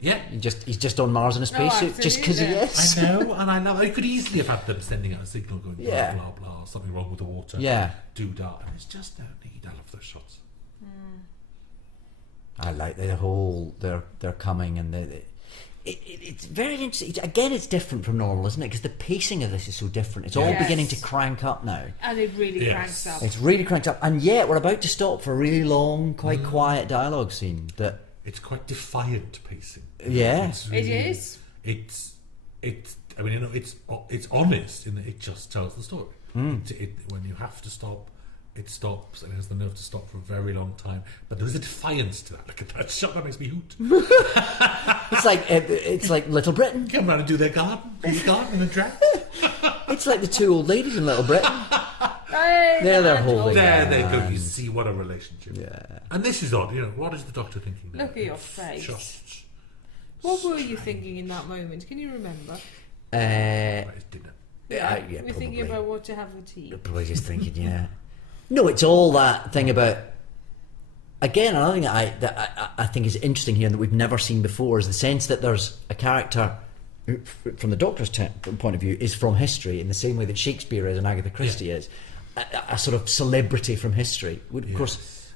Yeah. He's just on Mars in a spacesuit just because he is. I know, and I love. I could easily have had them sending out a signal going Yeah. blah blah blah, something wrong with the water. Yeah. Do that, and it's just no need. I love those shots. I like the whole they're coming and it's very interesting. Again, it's different from normal, isn't it? Because the pacing of this is so different. It's all Yes. beginning to crank up now. And it really Yes. cranks up. It's really cranked up, and yet we're about to stop for a really long, quite quiet dialogue scene. That It's quite defiant pacing. Yeah. It's It is. It's. I mean, you know, it's honest in that it just tells the story. When you have to stop, it stops, and it has the nerve to stop for a very long time. But there is a defiance to that. Look at that shot. That makes me hoot. it's like Little Britain. Come around and do their garden. Do your garden in a draft. It's like the two old ladies in Little Britain. Hey, They're that holding old- There Yeah. they go. You see what a relationship. Yeah. And this is odd. You know, what is the Doctor thinking now? Look at your It's face. Just What were you thinking in that moment? Can you remember? about his dinner. Yeah, We're probably. thinking about what to have for tea. Probably just thinking, yeah. No, it's all that thing about. Again, another thing that I think is interesting here and that we've never seen before is the sense that there's a character who, from the Doctor's point of view, is from history in the same way that Shakespeare is and Agatha Christie is. A sort of celebrity from history. Of course,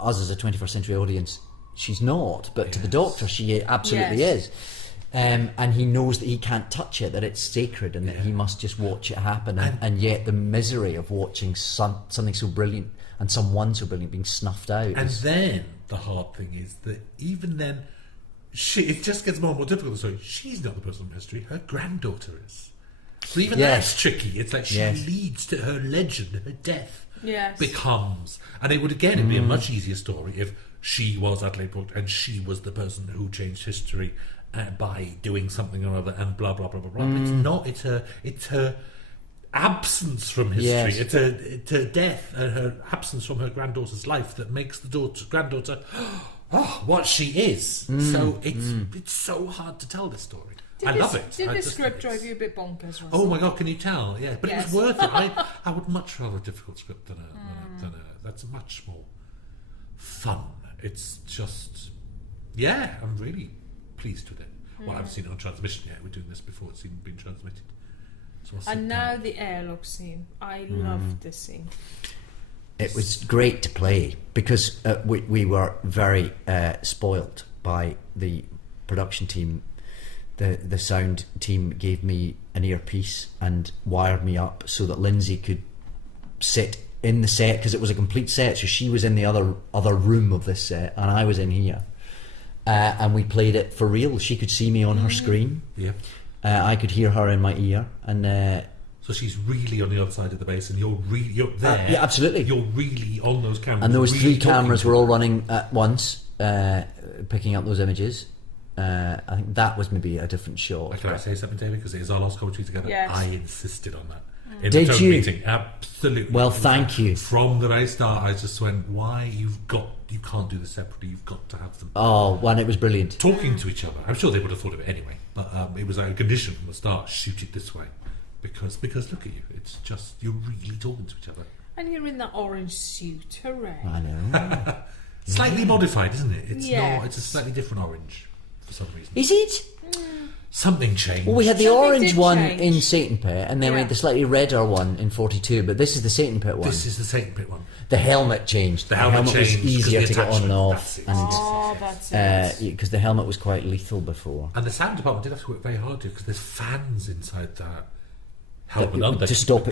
us as a 21st century audience, she's not, but to the Doctor, she absolutely Yes. is. And he knows that he can't touch it, that it's sacred, and that he must just watch it happen. And yet, the misery of watching something so brilliant and someone so brilliant being snuffed out. And then the hard thing is that even then, it just gets more and more difficult. So she's not the person from history; her granddaughter is. So even Yes. that's tricky. It's like she Yes. leads to her legend, her death Yes. becomes, and it would again it'd be a much easier story if she was Adelaide Brooke and she was the person who changed history by doing something or other, and blah blah blah blah blah. It's not. It's her absence from history. Yes. It's her death and her absence from her granddaughter's life that makes the granddaughter what she is. So it's so hard to tell this story. I love it. Did I the just script think drive it's- you a bit bonkers, Russell? Oh my god, can you tell? Yeah, but Yes. it was worth it. I would much rather a difficult script than a that's much more fun. It's just, yeah, I'm really pleased with it. Well, I haven't seen it on transmission yet. We're doing this before it's even been transmitted. So I'll sit And now down. the airlock scene. I loved this scene. It was great to play because we were very spoilt by the production team. The sound team gave me an earpiece and wired me up so that Lindsay could sit in the set, because it was a complete set. So she was in the other room of this set and I was in here, and we played it for real. She could see me on her screen. Yeah. I could hear her in my ear, and So she's really on the other side of the base, and you're there. yeah, absolutely. You're really on those cameras. and those really three talking cameras to were her. all running at once, picking up those images. I think that was maybe a different shot. Can I say something, David? Because it is our last commentary together. Yes. I insisted on that. In Did the tone you? meeting. Absolutely. Well, In thank fact, you. From the very start, I just went, why you can't do this separately. You've got to have them Oh, and it was brilliant. talking to each other. I'm sure they would have thought of it anyway, but it was a condition from the start. Shoot it this way, because look at you. It's just you're really talking to each other. And you're in that orange suit. Hooray. I know. Slightly modified, isn't it? It's Yes. not. It's a slightly different orange for some reason. Is it? something changed. Well, we had the Something orange did one change. in Satan Pit, and then we Yeah. had the slightly redder one in 42. But this is the Satan Pit one. This is the Satan Pit one. The helmet changed. The helmet was changed 'cause easier the to get on and attachment, off, that's it. and Oh, that's it. because the helmet was quite lethal before. And the sound department did have to work very hard here because there's fans inside that helmet on To stop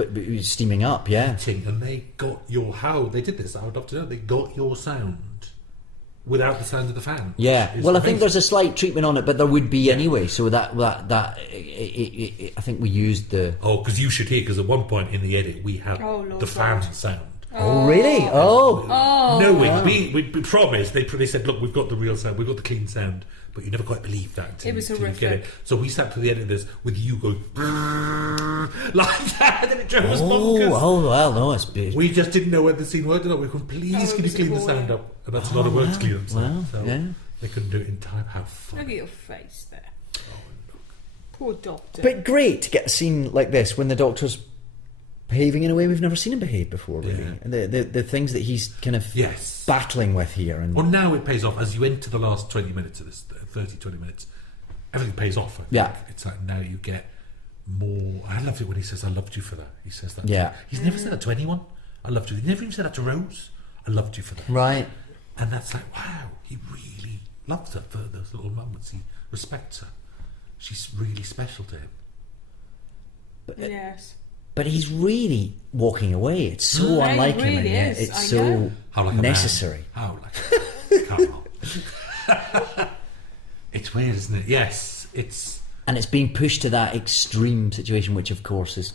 it steaming up. Yeah. heating, and they got your how they did this. I would love to know. They got your sound without the sound of the fan. Yeah, which is well, I think amazing. there's a slight treatment on it, but there would be anyway. So I think we used the. Oh, because you should hear. Because at one point in the edit, we had Oh, Lord the fan God. sound. Oh, really? Oh, No, we promised. They said, look, we've got the real sound, we've got the clean sound, but you never quite believe that until, It was until you get it. horrific. So we sat to the end of this with you going like that, and it drove us oh, bonkers. well, no, it's big. We just didn't know where the scene was. We were going, please, Oh, it can you was clean the appalling. sound up? And that's a lot of work to clean the sound. well, So yeah. they couldn't do it in time. How Look funny. at your face there. Poor doctor. But great to get a scene like this when the Doctor's behaving in a way we've never seen him behave before, really. Yeah. And the things that he's kind of Yes. battling with here. And Well, now it pays off. As you enter the last 20 minutes of this, 30, 20 minutes, everything pays off. I think. Yeah. It's like now you get more. I love it when he says, I loved you for that. He says that. Yeah. He's never said that to anyone. I loved you. He never even said that to Rose. I loved you for that. right. And that's like, wow, he really loves her for those little moments. He respects her. She's really special to him. Yes. But he's really walking away. It's so Yeah, he unlike him, and really yet is. it's I so know. How like a necessary. Man. How like come on. It's weird, isn't it? Yes, it's. And it's being pushed to that extreme situation, which of course is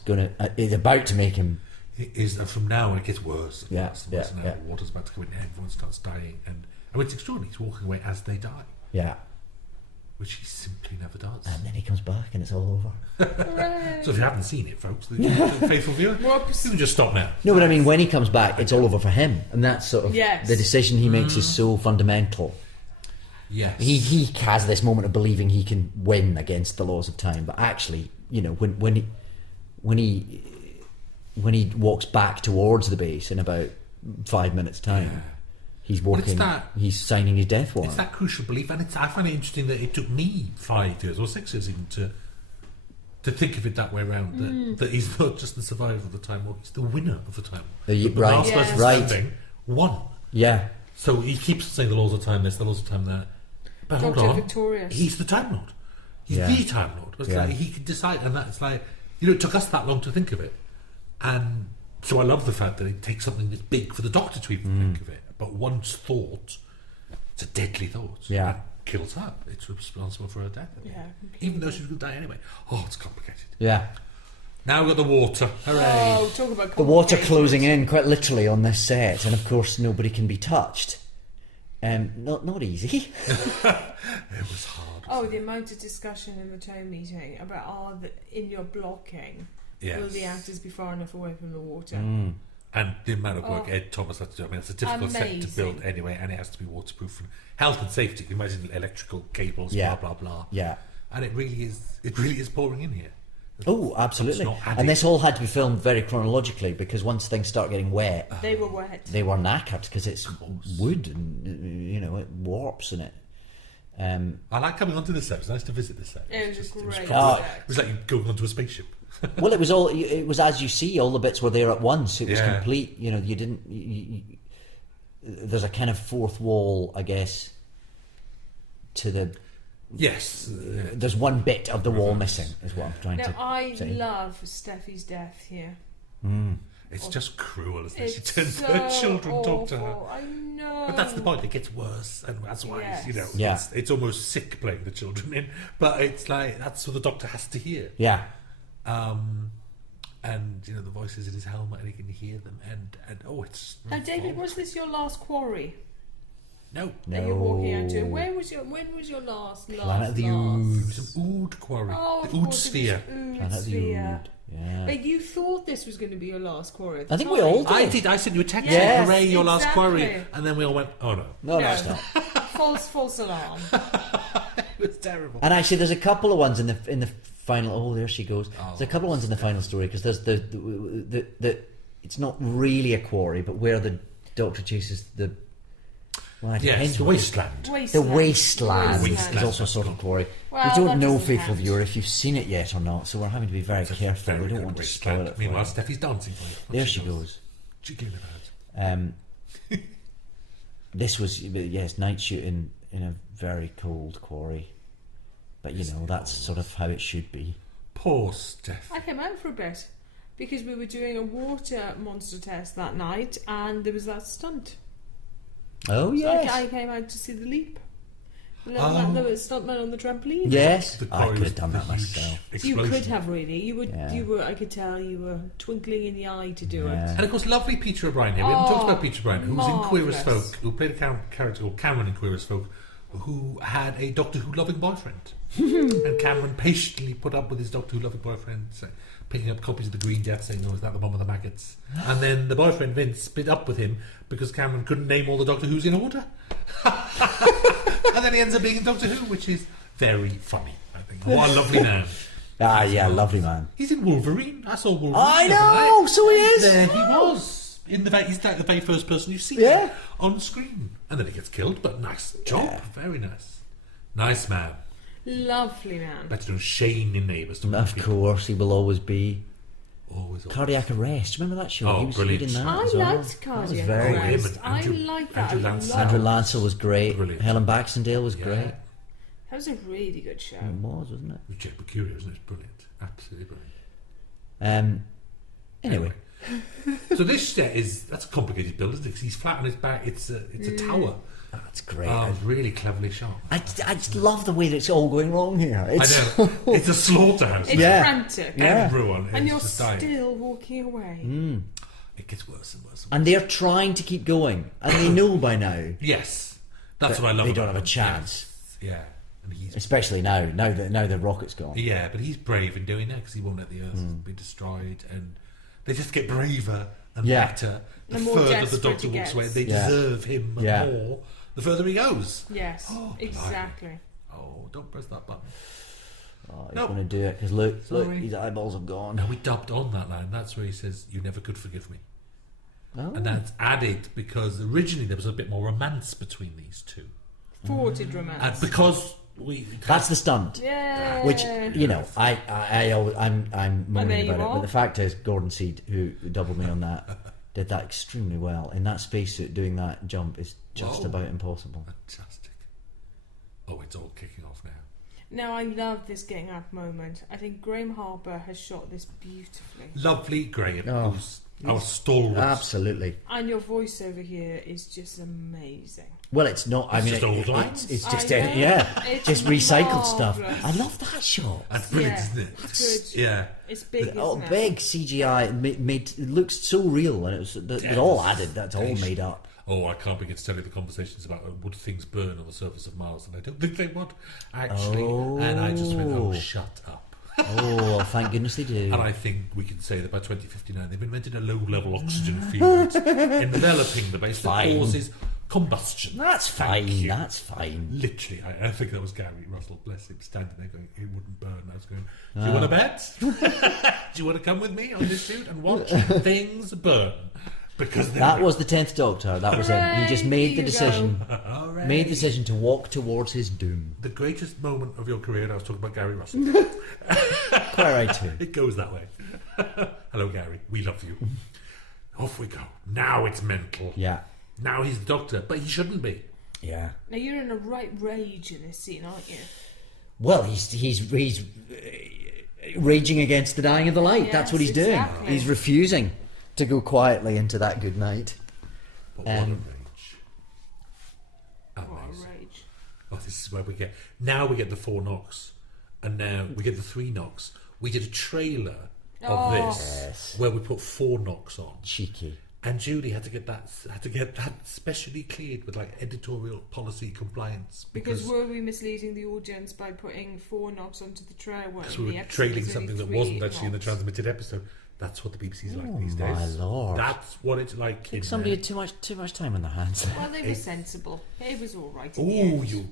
is about to make him. It is from now on it gets worse. And Yeah, worse and worse. yeah, Now yeah. the water's about to go in, and everyone starts dying, and it's extraordinary. He's walking away as they die, Yeah. which he simply never does. And then he comes back, and it's all over. Hooray. So if you haven't seen it, folks, the faithful viewer, Whoops. you can just stop now. No, but I mean, when he comes back, it's all over for him, and that's sort of Yes. the decision he makes is so fundamental. Yes, He has this moment of believing he can win against the laws of time, but actually, you know, when he walks back towards the base in about 5 minutes' time, Yeah. he's Well, it's walking. that- He's signing his death It's warrant. that crucial belief, and I find it interesting that it took me 5 years or 6 years even to think of it that way around. That he's not just the survivor of the time war; he's the winner of the time war. The Right, last person right. standing won. Yeah, So he keeps saying the laws of time this, the laws of time that. But hold Dr. on, Victorious. he's the Time Lord. He's Yeah. the Time Lord. It's Yeah. like he can decide, and that's like it took us that long to think of it, and so I love the fact that it takes something that's big for the Doctor to even think of it. But once thought, it's a deadly thought. Yeah. It kills her. It's responsible for her death. Yeah, Even though she was going to die anyway. Oh, it's complicated. yeah. Now we've got the water. Hooray! Oh, talk about The water complicated. closing in quite literally on this set, and of course nobody can be touched. Not easy. It was hard. Oh, the amount of discussion in the tone meeting about in your blocking, Yes. will the actors be far enough away from the water? And the amount of work Oh. Ed Thomas had to do. I mean, it's a difficult set to Amazing. build anyway, and it has to be waterproof and health and safety. Imagine electrical cables, Yeah. blah blah blah. Yeah. And it really is pouring in here. Oh, absolutely. It's not adding- And this all had to be filmed very chronologically because once things start getting wet, They were wet. they were knackered because it's wood and it warps and it. I like coming onto this set. It was nice to visit this set. It was just great. Oh. It was like you going onto a spaceship. Well, it was as you see, all the bits were there at once. It was Yeah. complete. You know, you didn't. There's a kind of fourth wall, I guess. To the Yes. there's one bit of the wall missing, is what I'm trying Now, to I say. love Steffi's death here. It's just cruel, isn't it? She It's turns so her children talk to her. awful. I know. But that's the point. It gets worse, and that's why Yes. Yeah. it's almost sick playing the children in. But it's like that's what the Doctor has to hear. Yeah, And the voices in his helmet, and he can hear them. And it's Now, David, was this your last quarry no. that you're walking out to? No. When was your last? Planet of the It Ood. was an Ood quarry, Oh, the of Ood course it sphere. was Ood Planet of the sphere. Ood. Yeah. But you thought this was going to be your last quarry. At the I think we time. all did. I did. I sent you a text Yes, saying, "Hooray, your last exactly. quarry!" And then we all went, "Oh no, No, No. it's not. false alarm. it was terrible." And actually, there's a couple of ones in the final. Oh, there she goes. There's a couple of ones in the final story because there's the it's not really a quarry, but where the Doctor chases the Well, it Yes, depends the what- wasteland. The wasteland Wasteland. is also a sort of quarry. Well, we don't that know, doesn't faithful count. viewer, if you've seen it yet or not, so we're having to be very careful. Very We don't good want to wasteland. spoil it for Meanwhile, you. Steffi's dancing for you. There she goes. She gave it out. This was, yes, night shooting in a very cold quarry. But, you know, that's sort of how it should be. Poor Steph. I came out for a bit because we were doing a water monster test that night, and there was that stunt. Oh, So yes. I came out to see the leap. The stuntman on the trampoline. Yes, The I quarry could was have done the that huge myself. You could explosion. have really. You would. Yeah. You were. I could tell you were twinkling in the eye to do Yeah. it. And of course, lovely Peter O'Brien here. We haven't talked Oh, about Peter O'Brien, who was in Queer as marvellous. Folk, who played a character called Cameron in Queer as Folk, who had a Doctor Who loving boyfriend. And Cameron patiently put up with his Doctor Who loving boyfriend, picking up copies of The Green Death, saying, "Oh, is that the one with the maggots?" And then the boyfriend Vince split up with him because Cameron couldn't name all the Doctor Who's in order. And then he ends up being in Doctor Who, which is very funny, I think. What a lovely man. Ah, yeah, lovely man. He's in Wolverine. I saw Wolverine. I the other know, night. so he is. There he was. He's like the very first person you see Yeah. on screen. And then he gets killed, but nice job. Yeah. Very nice. Nice man. Lovely man. Better than Shane in Neighbours. Of course, he will always be. Always. Cardiac Arrest. Remember that show? Oh, he was brilliant. in that I as well. liked That was Cardiac very Oh, him Arrest. and I Andrew- like that. Andrew I Lansdale. loved Andrew it. Lansdale was great. Brilliant. Helen Baxendale was great. That was a really good show. It was, wasn't it? With Jake Mercurio, isn't it? It's brilliant. Absolutely brilliant. Anyway. So this set that's a complicated build, isn't it? Because he's flat on his back. It's a tower. That's great. Oh, it's really cleverly shot. I just love the way that it's all going wrong here. It's, I know. It's a slaughterhouse. It's Yeah. frantic. Yeah. Everyone And is you're just dying. still walking away. It gets worse and worse. and they're trying to keep going, and they know by now Yes, that's that what I love. they don't about have a him. chance. Yeah, and he's Especially now the rocket's gone. yeah, but he's brave in doing that because he won't let the Earth be destroyed, and they just get braver and Yeah. better. The The more further the desperate Doctor he walks away, gets. they Yeah. deserve him Yeah. more. The further he goes. Yes, Oh, exactly. Oh, don't press that button. Oh, he's No. going to do it because look, Sorry. his eyeballs have gone. Now we dubbed on that line. That's where he says, "You never could forgive me," Oh. and that's added because originally there was a bit more romance between these two, Thwarted romance. and because we That's the stunt. Yeah. Which you know, I'm there moaning you about it, are. but the fact is, Gordon Seed, who doubled me on that, did that extremely well. In that spacesuit, doing that jump is just Whoa. about impossible. fantastic. Oh, it's all kicking off now. Now, I love this getting up moment. I think Graham Harper has shot this beautifully. Lovely Graham, Oh. who's our stalwart. Absolutely. And your voiceover here is just amazing. Well, it's not. I It's mean, just old lines. it's just I know. yeah, It's just recycled stuff. marvellous. I love that shot. That's brilliant, Yeah, isn't it? it's good. Yeah. It's big, Oh, isn't it? big CGI made it looks so real, and it was all added. That's all made up. Oh, I can't begin to tell you the conversations about would things burn on the surface of Mars, and I don't think they would, actually. And I just went, oh, shut up. Oh, well, thank goodness they do. And I think we can say that by 2059 they've invented a low-level oxygen field enveloping the base that Fine. causes combustion. That's Thank fine. you. That's fine. Literally, I think that was Gary Russell, bless him, standing there going, it wouldn't burn. I was going, do you want to bet? Do you want to come with me on this shoot and watch things burn? Because That was the 10th Doctor. That was him. He just made the There you decision. Hooray. Made the decision to walk towards his doom. The greatest moment of your career, and I was talking about Gary Russell. Quite right too. It goes that way. Hello, Gary. We love you. Off we go. Now it's mental. Yeah. Now he's the Doctor, but he shouldn't be. Yeah. Now, you're in a right rage in this scene, aren't you? Well, he's raging against the dying of the light. That's what he's Yes, doing. exactly. He's refusing to go quietly into that good night. But what a rage. What a Amazing. rage. Oh, this is where we get... Now we get the 4 knocks, and now we get the 3 knocks. We did a trailer of this Yes. where we put 4 knocks on. Cheeky. And Julie had to get that specially cleared with like editorial policy compliance Because were we misleading the audience by putting 4 knocks onto the trailer? because we were trailing something that wasn't actually in the transmitted episode. That's what the BBC's like these days. my lord. That's what it's like. I think in somebody there. had too much time on their hands. Well, they were sensible. It was all right. Oh, in the end. you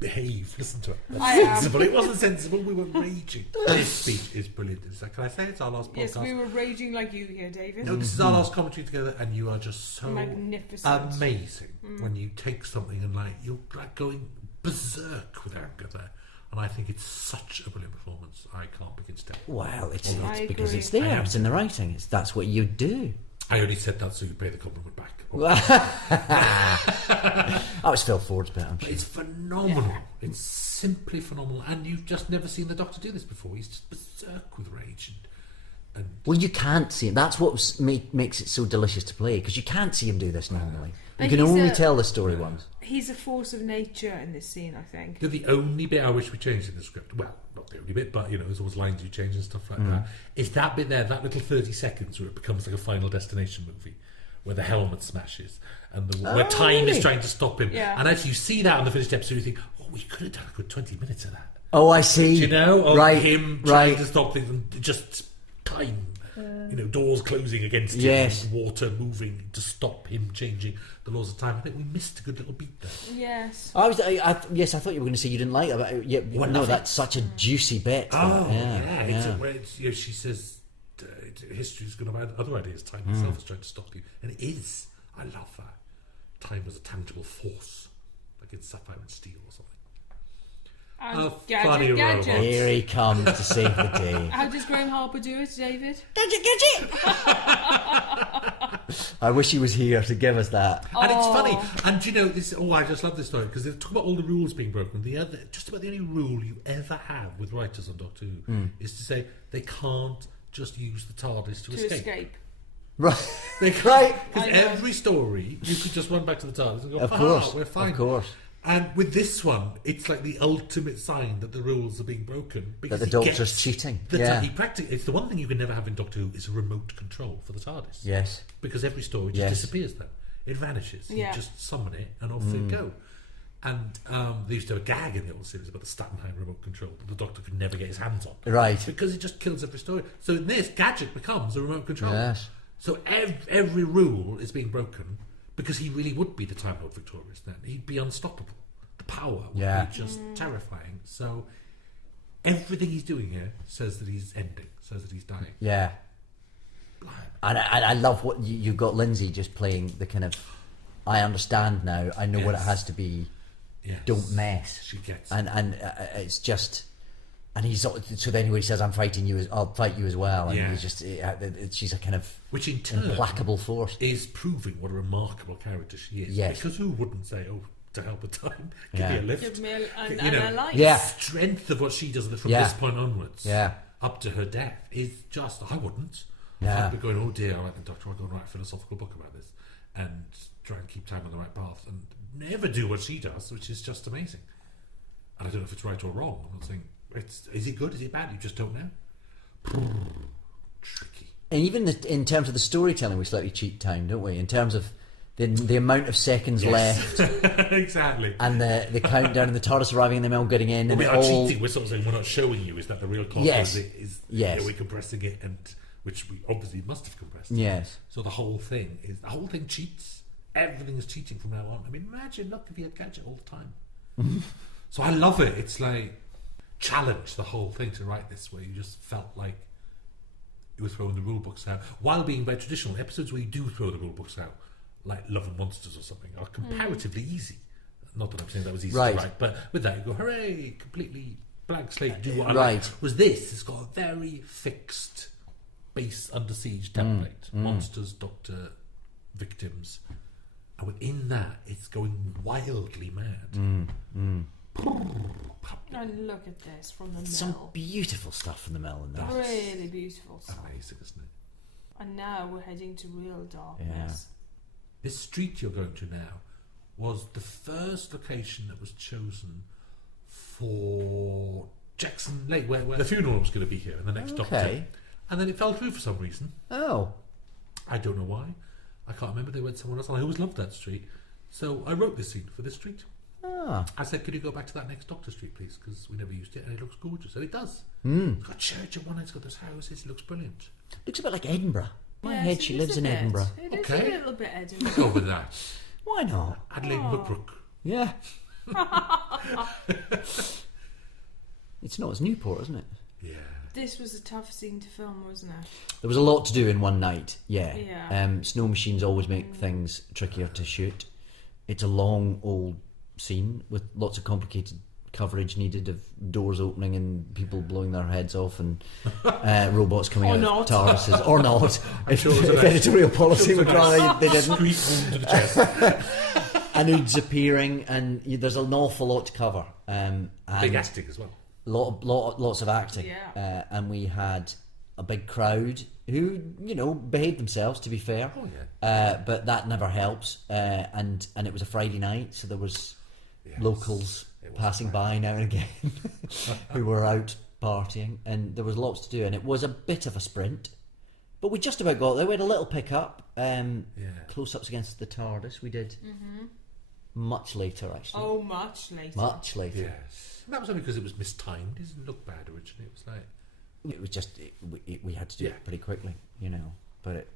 behave. Listen to it. That's I am. sensible. It wasn't sensible. We were raging. This speech is brilliant. It's like, can I say it's our last podcast? Yes, we were raging like you here, David. No, this is our last commentary together, and you are just so Magnificent. amazing when you take something and like you're like going berserk with anger there. And I think it's such a brilliant performance. I can't begin to tell. Well, it's I because agree. it's there. It's in the writing. That's what you do. I only said that so you pay the compliment back. That was Phil Ford's bit, I'm But sure. it's phenomenal. It's simply phenomenal. And you've just never seen the Doctor do this before. He's just berserk with rage. And Well, you can't see him. That's what makes it so delicious to play, because you can't see him do this normally. But You can he's only a- tell the story once. He's a force of nature in this scene, I think. they're the only bit I wish we changed in the script. Well, not the only bit, but there's always lines you change and stuff like that. Is that bit there, that little 30 seconds where it becomes like a Final Destination movie, where the helmet smashes and where time really? is trying to stop him. Yeah. And as you see that on the finished episode, you think, oh, we could have done a good 20 minutes of that. Oh, I see. Of right, him trying right. to stop things and just time. Doors closing against him, Yes. and water moving to stop him changing the laws of time. I think we missed a good little beat there. Yes. Yes, I thought you were going to say you didn't like it. Yeah, Well, no, nothing. that's such a juicy bit. Oh, yeah. It's where she says history's going to have other ideas. Time itself is trying to stop you, and it is. I love that. Time as a tangible force, like in Sapphire and Steel or something. And funny gadget. robot. Here he comes to save the day. How does Graham Harper do it, David? I wish he was here to give us that. And it's funny, and this. Oh, I just love this story because they talk about all the rules being broken. Just about the only rule you ever have with writers on Doctor Who is to say they can't just use the TARDIS to escape. Right. They can't, Right. because I know. every story you could just run back to the TARDIS and go, Of course. we're fine. Of course. And with this one, it's like the ultimate sign that the rules are being broken That because the he Doctor's gets cheating. the Yeah. he practically. It's the one thing you can never have in Doctor Who is a remote control for the TARDIS. Yes. Because every story just Yes. disappears then. It vanishes. Yeah. You just summon it and off it go. And they used to have a gag in the old series about the Stattenheim remote control that the Doctor could never get his hands on. Right. Because it just kills every story. So in this, Gadget becomes a remote control. Yes. So every rule is being broken because he really would be the Time Lord Victorious then. He'd be unstoppable. The power would Yeah. be just terrifying. So everything he's doing here says that he's ending, says that he's dying. Yeah. And I love what you got Lindsay just playing the kind of, I understand now, I know what it Yes. has to be, Yes. don't mess. She gets And it's just, and he's, so then when he says, I'll fight you as well, and Yeah. he's just, she's a kind of which in turn implacable force. is proving what a remarkable character she is. Yes. Because who wouldn't say, oh, to help with time, give Yeah. me a lift. Give me You an know, life. Yeah. Strength of what she does from Yeah. this point onwards Yeah. up to her death is just, I wouldn't. Yeah. I'd be going, oh dear, I like the Doctor, I'll go and write a philosophical book about this and try and keep time on the right path and never do what she does, which is just amazing. And I don't know if it's right or wrong. I'm not saying, is it good, is it bad? You just don't know. Tricky. And even in terms of the storytelling, we slightly cheat time, don't we? In terms of the amount of seconds left, Exactly. and the countdown, and the TARDIS arriving, and them all getting in, and We it are all. cheating. We're sort of saying we're not showing you. Is that the real clock? Yes. Is Yes. we're compressing it, and which we obviously must have compressed. Yes. So the whole thing cheats. Everything is cheating from now on. I mean, imagine look if he had Gadget all the time. So I love it. It's like challenge the whole thing to write this where you just felt like you were throwing the rule books out while being very traditional. Episodes where you do throw the rule books out, like Love and Monsters or something, are comparatively easy. Not that I'm saying that was easy Right. to write, but with that you go, hooray, completely blank slate, do what I Right. like. Was this, it's got a very fixed base Under Siege template. Monsters, Doctor, victims. And within that, it's going wildly mad. And look at this from the Some mill. beautiful stuff from the mill in that. Really beautiful stuff. Amazing, isn't it? And now we're heading to real darkness. This street you're going to now was the first location that was chosen for Jackson Lake, where the funeral was going to be here in the next Doctor. Okay. And then it fell through for some reason. Oh. I don't know why. I can't remember. They went somewhere else, and I always loved that street. So I wrote this scene for this street. Ah. I said, could you go back to that next Doctor Street, please? Because we never used it, and it looks gorgeous. And it does. It's got a church at one end, it's got those houses, it looks brilliant. Looks a bit like Edinburgh. My Yes, head, it she is lives a in bit. Edinburgh. It is Okay. a little bit Edinburgh. Go with that. Why not? Adelaide McBrook. Yeah. It's not. It's Newport, isn't it? Yeah. This was a tough scene to film, wasn't it? There was a lot to do in one night. Yeah. Yeah. Snow machines always make things trickier to shoot. It's a long old scene with lots of complicated coverage needed of doors opening and people blowing their heads off and robots coming Or out not. of TARDISes. Or not. If sure it was a nice- editorial policy would rather they didn't. Squeeze wound to the chest. Anuds appearing, and there's an awful lot to cover. And Big acting as well. lots of acting. Yeah. And we had a big crowd who, behaved themselves, to be fair. Oh, yeah. But that never helps. And it was a Friday night, so there was locals it was passing by now and again who were out partying, and there was lots to do, and it was a bit of a sprint. But we just about got there. We had a little pick-up, close-ups against the TARDIS. We did much later, actually. Oh, much later. Much later. Yes. And that was only because it was mistimed. It didn't look bad originally. It was like... It was just we had to do it pretty quickly, But it.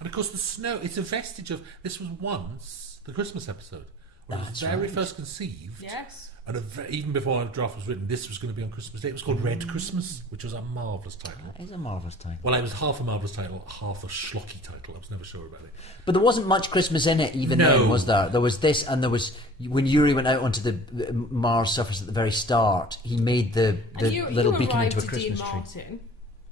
And of course the snow, it's a vestige of... This was once the Christmas episode. When it was That's very right. first conceived. Yes. And even before our draft was written, this was going to be on Christmas Day. It was called Red Christmas, which was a marvellous title. It's a marvellous time. Well, it was half a marvellous title, half a schlocky title. I was never sure about it. But there wasn't much Christmas in it, even No. then, was there? There was this, and there was when Yuri went out onto the Mars surface at the very start. He made the little beacon into a Christmas tree. Martin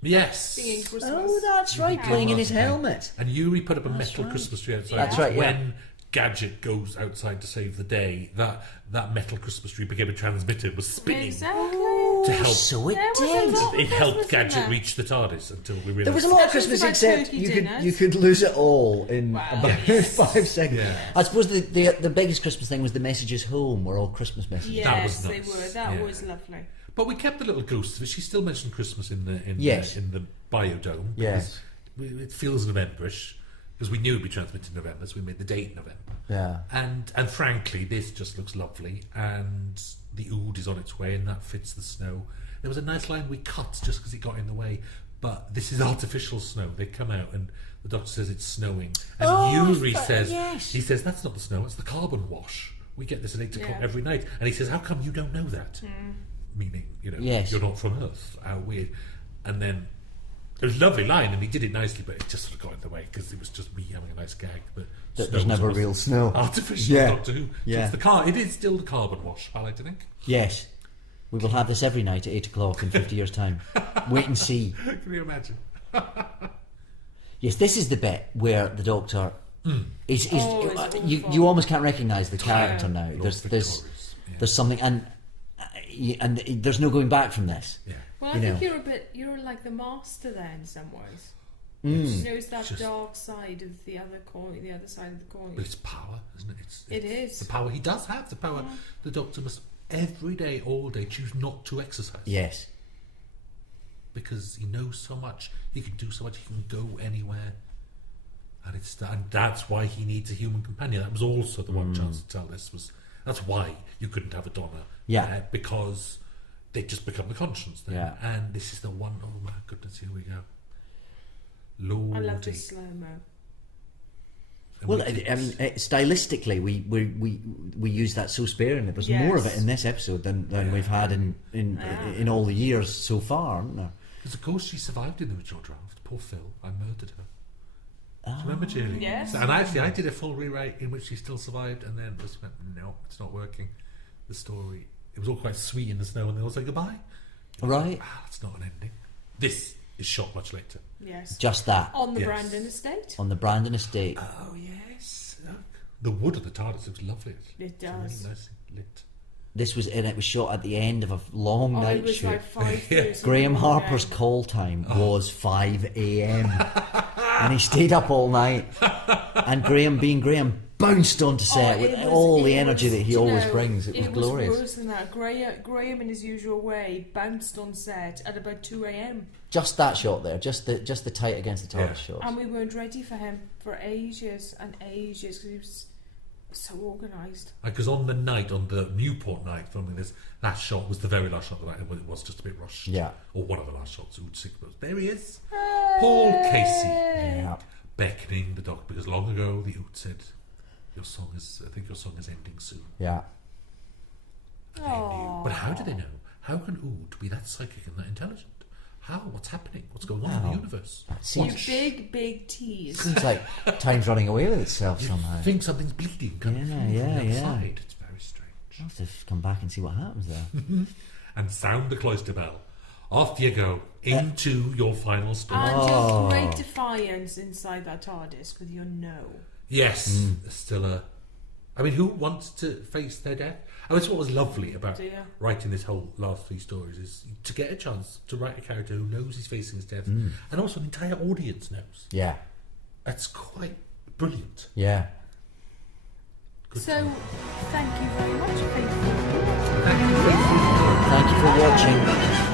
Yes. singing Christmas. Oh, that's right, playing in his helmet. And Yuri put up a metal Christmas tree outside. That's right, yeah. When Gadget goes outside to save the day, that metal Christmas tree became a transmitter, it was spinning Exactly. to help. So it There was a did. lot. It helped Christmas in Gadget there. reach the TARDIS until we realised. There was a lot of Especially Christmas, about except turkey you dinners. could lose it all in Wow. about Yes. 5 seconds. Yeah. I suppose the biggest Christmas thing was the messages home were all Christmas messages. Yes, That was they nice. were. That Yeah. was lovely. But we kept the little ghosts of it. She still mentioned Christmas in the Yes. in the biodome. Yes. Because it feels Novemberish. Because we knew it'd be transmitted in November, so we made the date November. Yeah. And frankly, this just looks lovely. And the ood is on its way, and that fits the snow. There was a nice line we cut just because it got in the way. But this is artificial snow. They come out, and the doctor says it's snowing. And Yuri says, yes. he says, that's not the snow, it's the carbon wash. We get this at 8 o'clock Yeah. every night. And he says, how come you don't know that? Meaning, Yes. you're not from Earth. How weird. And then it was a lovely line, and he did it nicely, but it just sort of got in the way because it was just me having a nice gag. But There's snow never was real snow. artificial Yeah. Doctor Who. So Yeah. it's it is still the carbon wash, I like to think. Yes. We will have this every night at 8 o'clock in 50 years' time. Wait and see. Can you imagine? Yes, this is the bit where the Doctor is Oh, it's you awful. you almost can't recognise the character now. Lord There's Victorious, yeah. there's something, and there's no going back from this. Yeah. Well, I You think know. you're like the master there in some ways. Mm. It's that just- dark side of the other coin, the other side of the coin. But it's power, isn't it? It is. The power he does have, the power. The Doctor must, every day, all day, choose not to exercise. Yes. Because he knows so much. He can do so much. He can go anywhere. And that's why he needs a human companion. That was also the one chance to tell this was. That's why you couldn't have a Donna. Yeah. Because they just become the conscience then. Yeah. And this is the one. Oh my goodness, here we go. Lordy. I love the slow mo. And Well, we I did- mean, stylistically, we use that so sparingly. There's more of it Yes. in this episode than we've had in all the years so far, haven't there? Because of course she survived in the original draft. Poor Phil. I murdered her. Do you remember, Julie? Yes. And actually, I did a full rewrite in which she still survived, and then just went, no, it's not working. The story, it was all quite sweet in the snow, and they all say goodbye. Right. That's not an ending. This is shot much later. Yes. Just that On the Yes. Brandon estate. on the Brandon estate. Oh yes. Look. The wood of the TARDIS looks lovely. It It's does. really nicely lit. This was and it was shot at the end of a long Oh, night it was shoot. like 5:30. Graham Harper's call time was 5 a.m. and he stayed up all night. And Graham, being Graham, bounced onto set Oh, with it was- all the it energy was- that he do you always know, brings. It was glorious. worse than that. Graham, in his usual way, bounced on set at about 2 a.m. Just that shot there, just the tight against the TARDIS Yeah. shots. And we weren't ready for him for ages and ages because he was so organised. Because on the night, on the Newport night filming this, that shot was the very last shot of the night. It was just a bit rushed. Yeah. Or one of the last shots. There he is. Paul Casey. Yeah. Beckoning the Doctor, because long ago the Oot said, your song is ending soon. Yeah. Oh. But how do they know? How can Ood be that psychic and that intelligent? How? What's happening? What's going on in the universe? You big tease. Seems like time's running away with itself You somehow. think something's bleeding coming from the outside. It's very strange. I'll have to come back and see what happens there. And sound the cloister bell. Off you go into your final story. And your great defiance inside that TARDIS with your no. Yes, there's still a. I mean, who wants to face their death? I mean, that's what was lovely about writing this whole last 3 stories is to get a chance to write a character who knows he's facing his death, and also an entire audience knows. Yeah. That's quite brilliant. Yeah. Good time. Thank you very much, Faithful. Thank you, Faithful. Thank you for watching.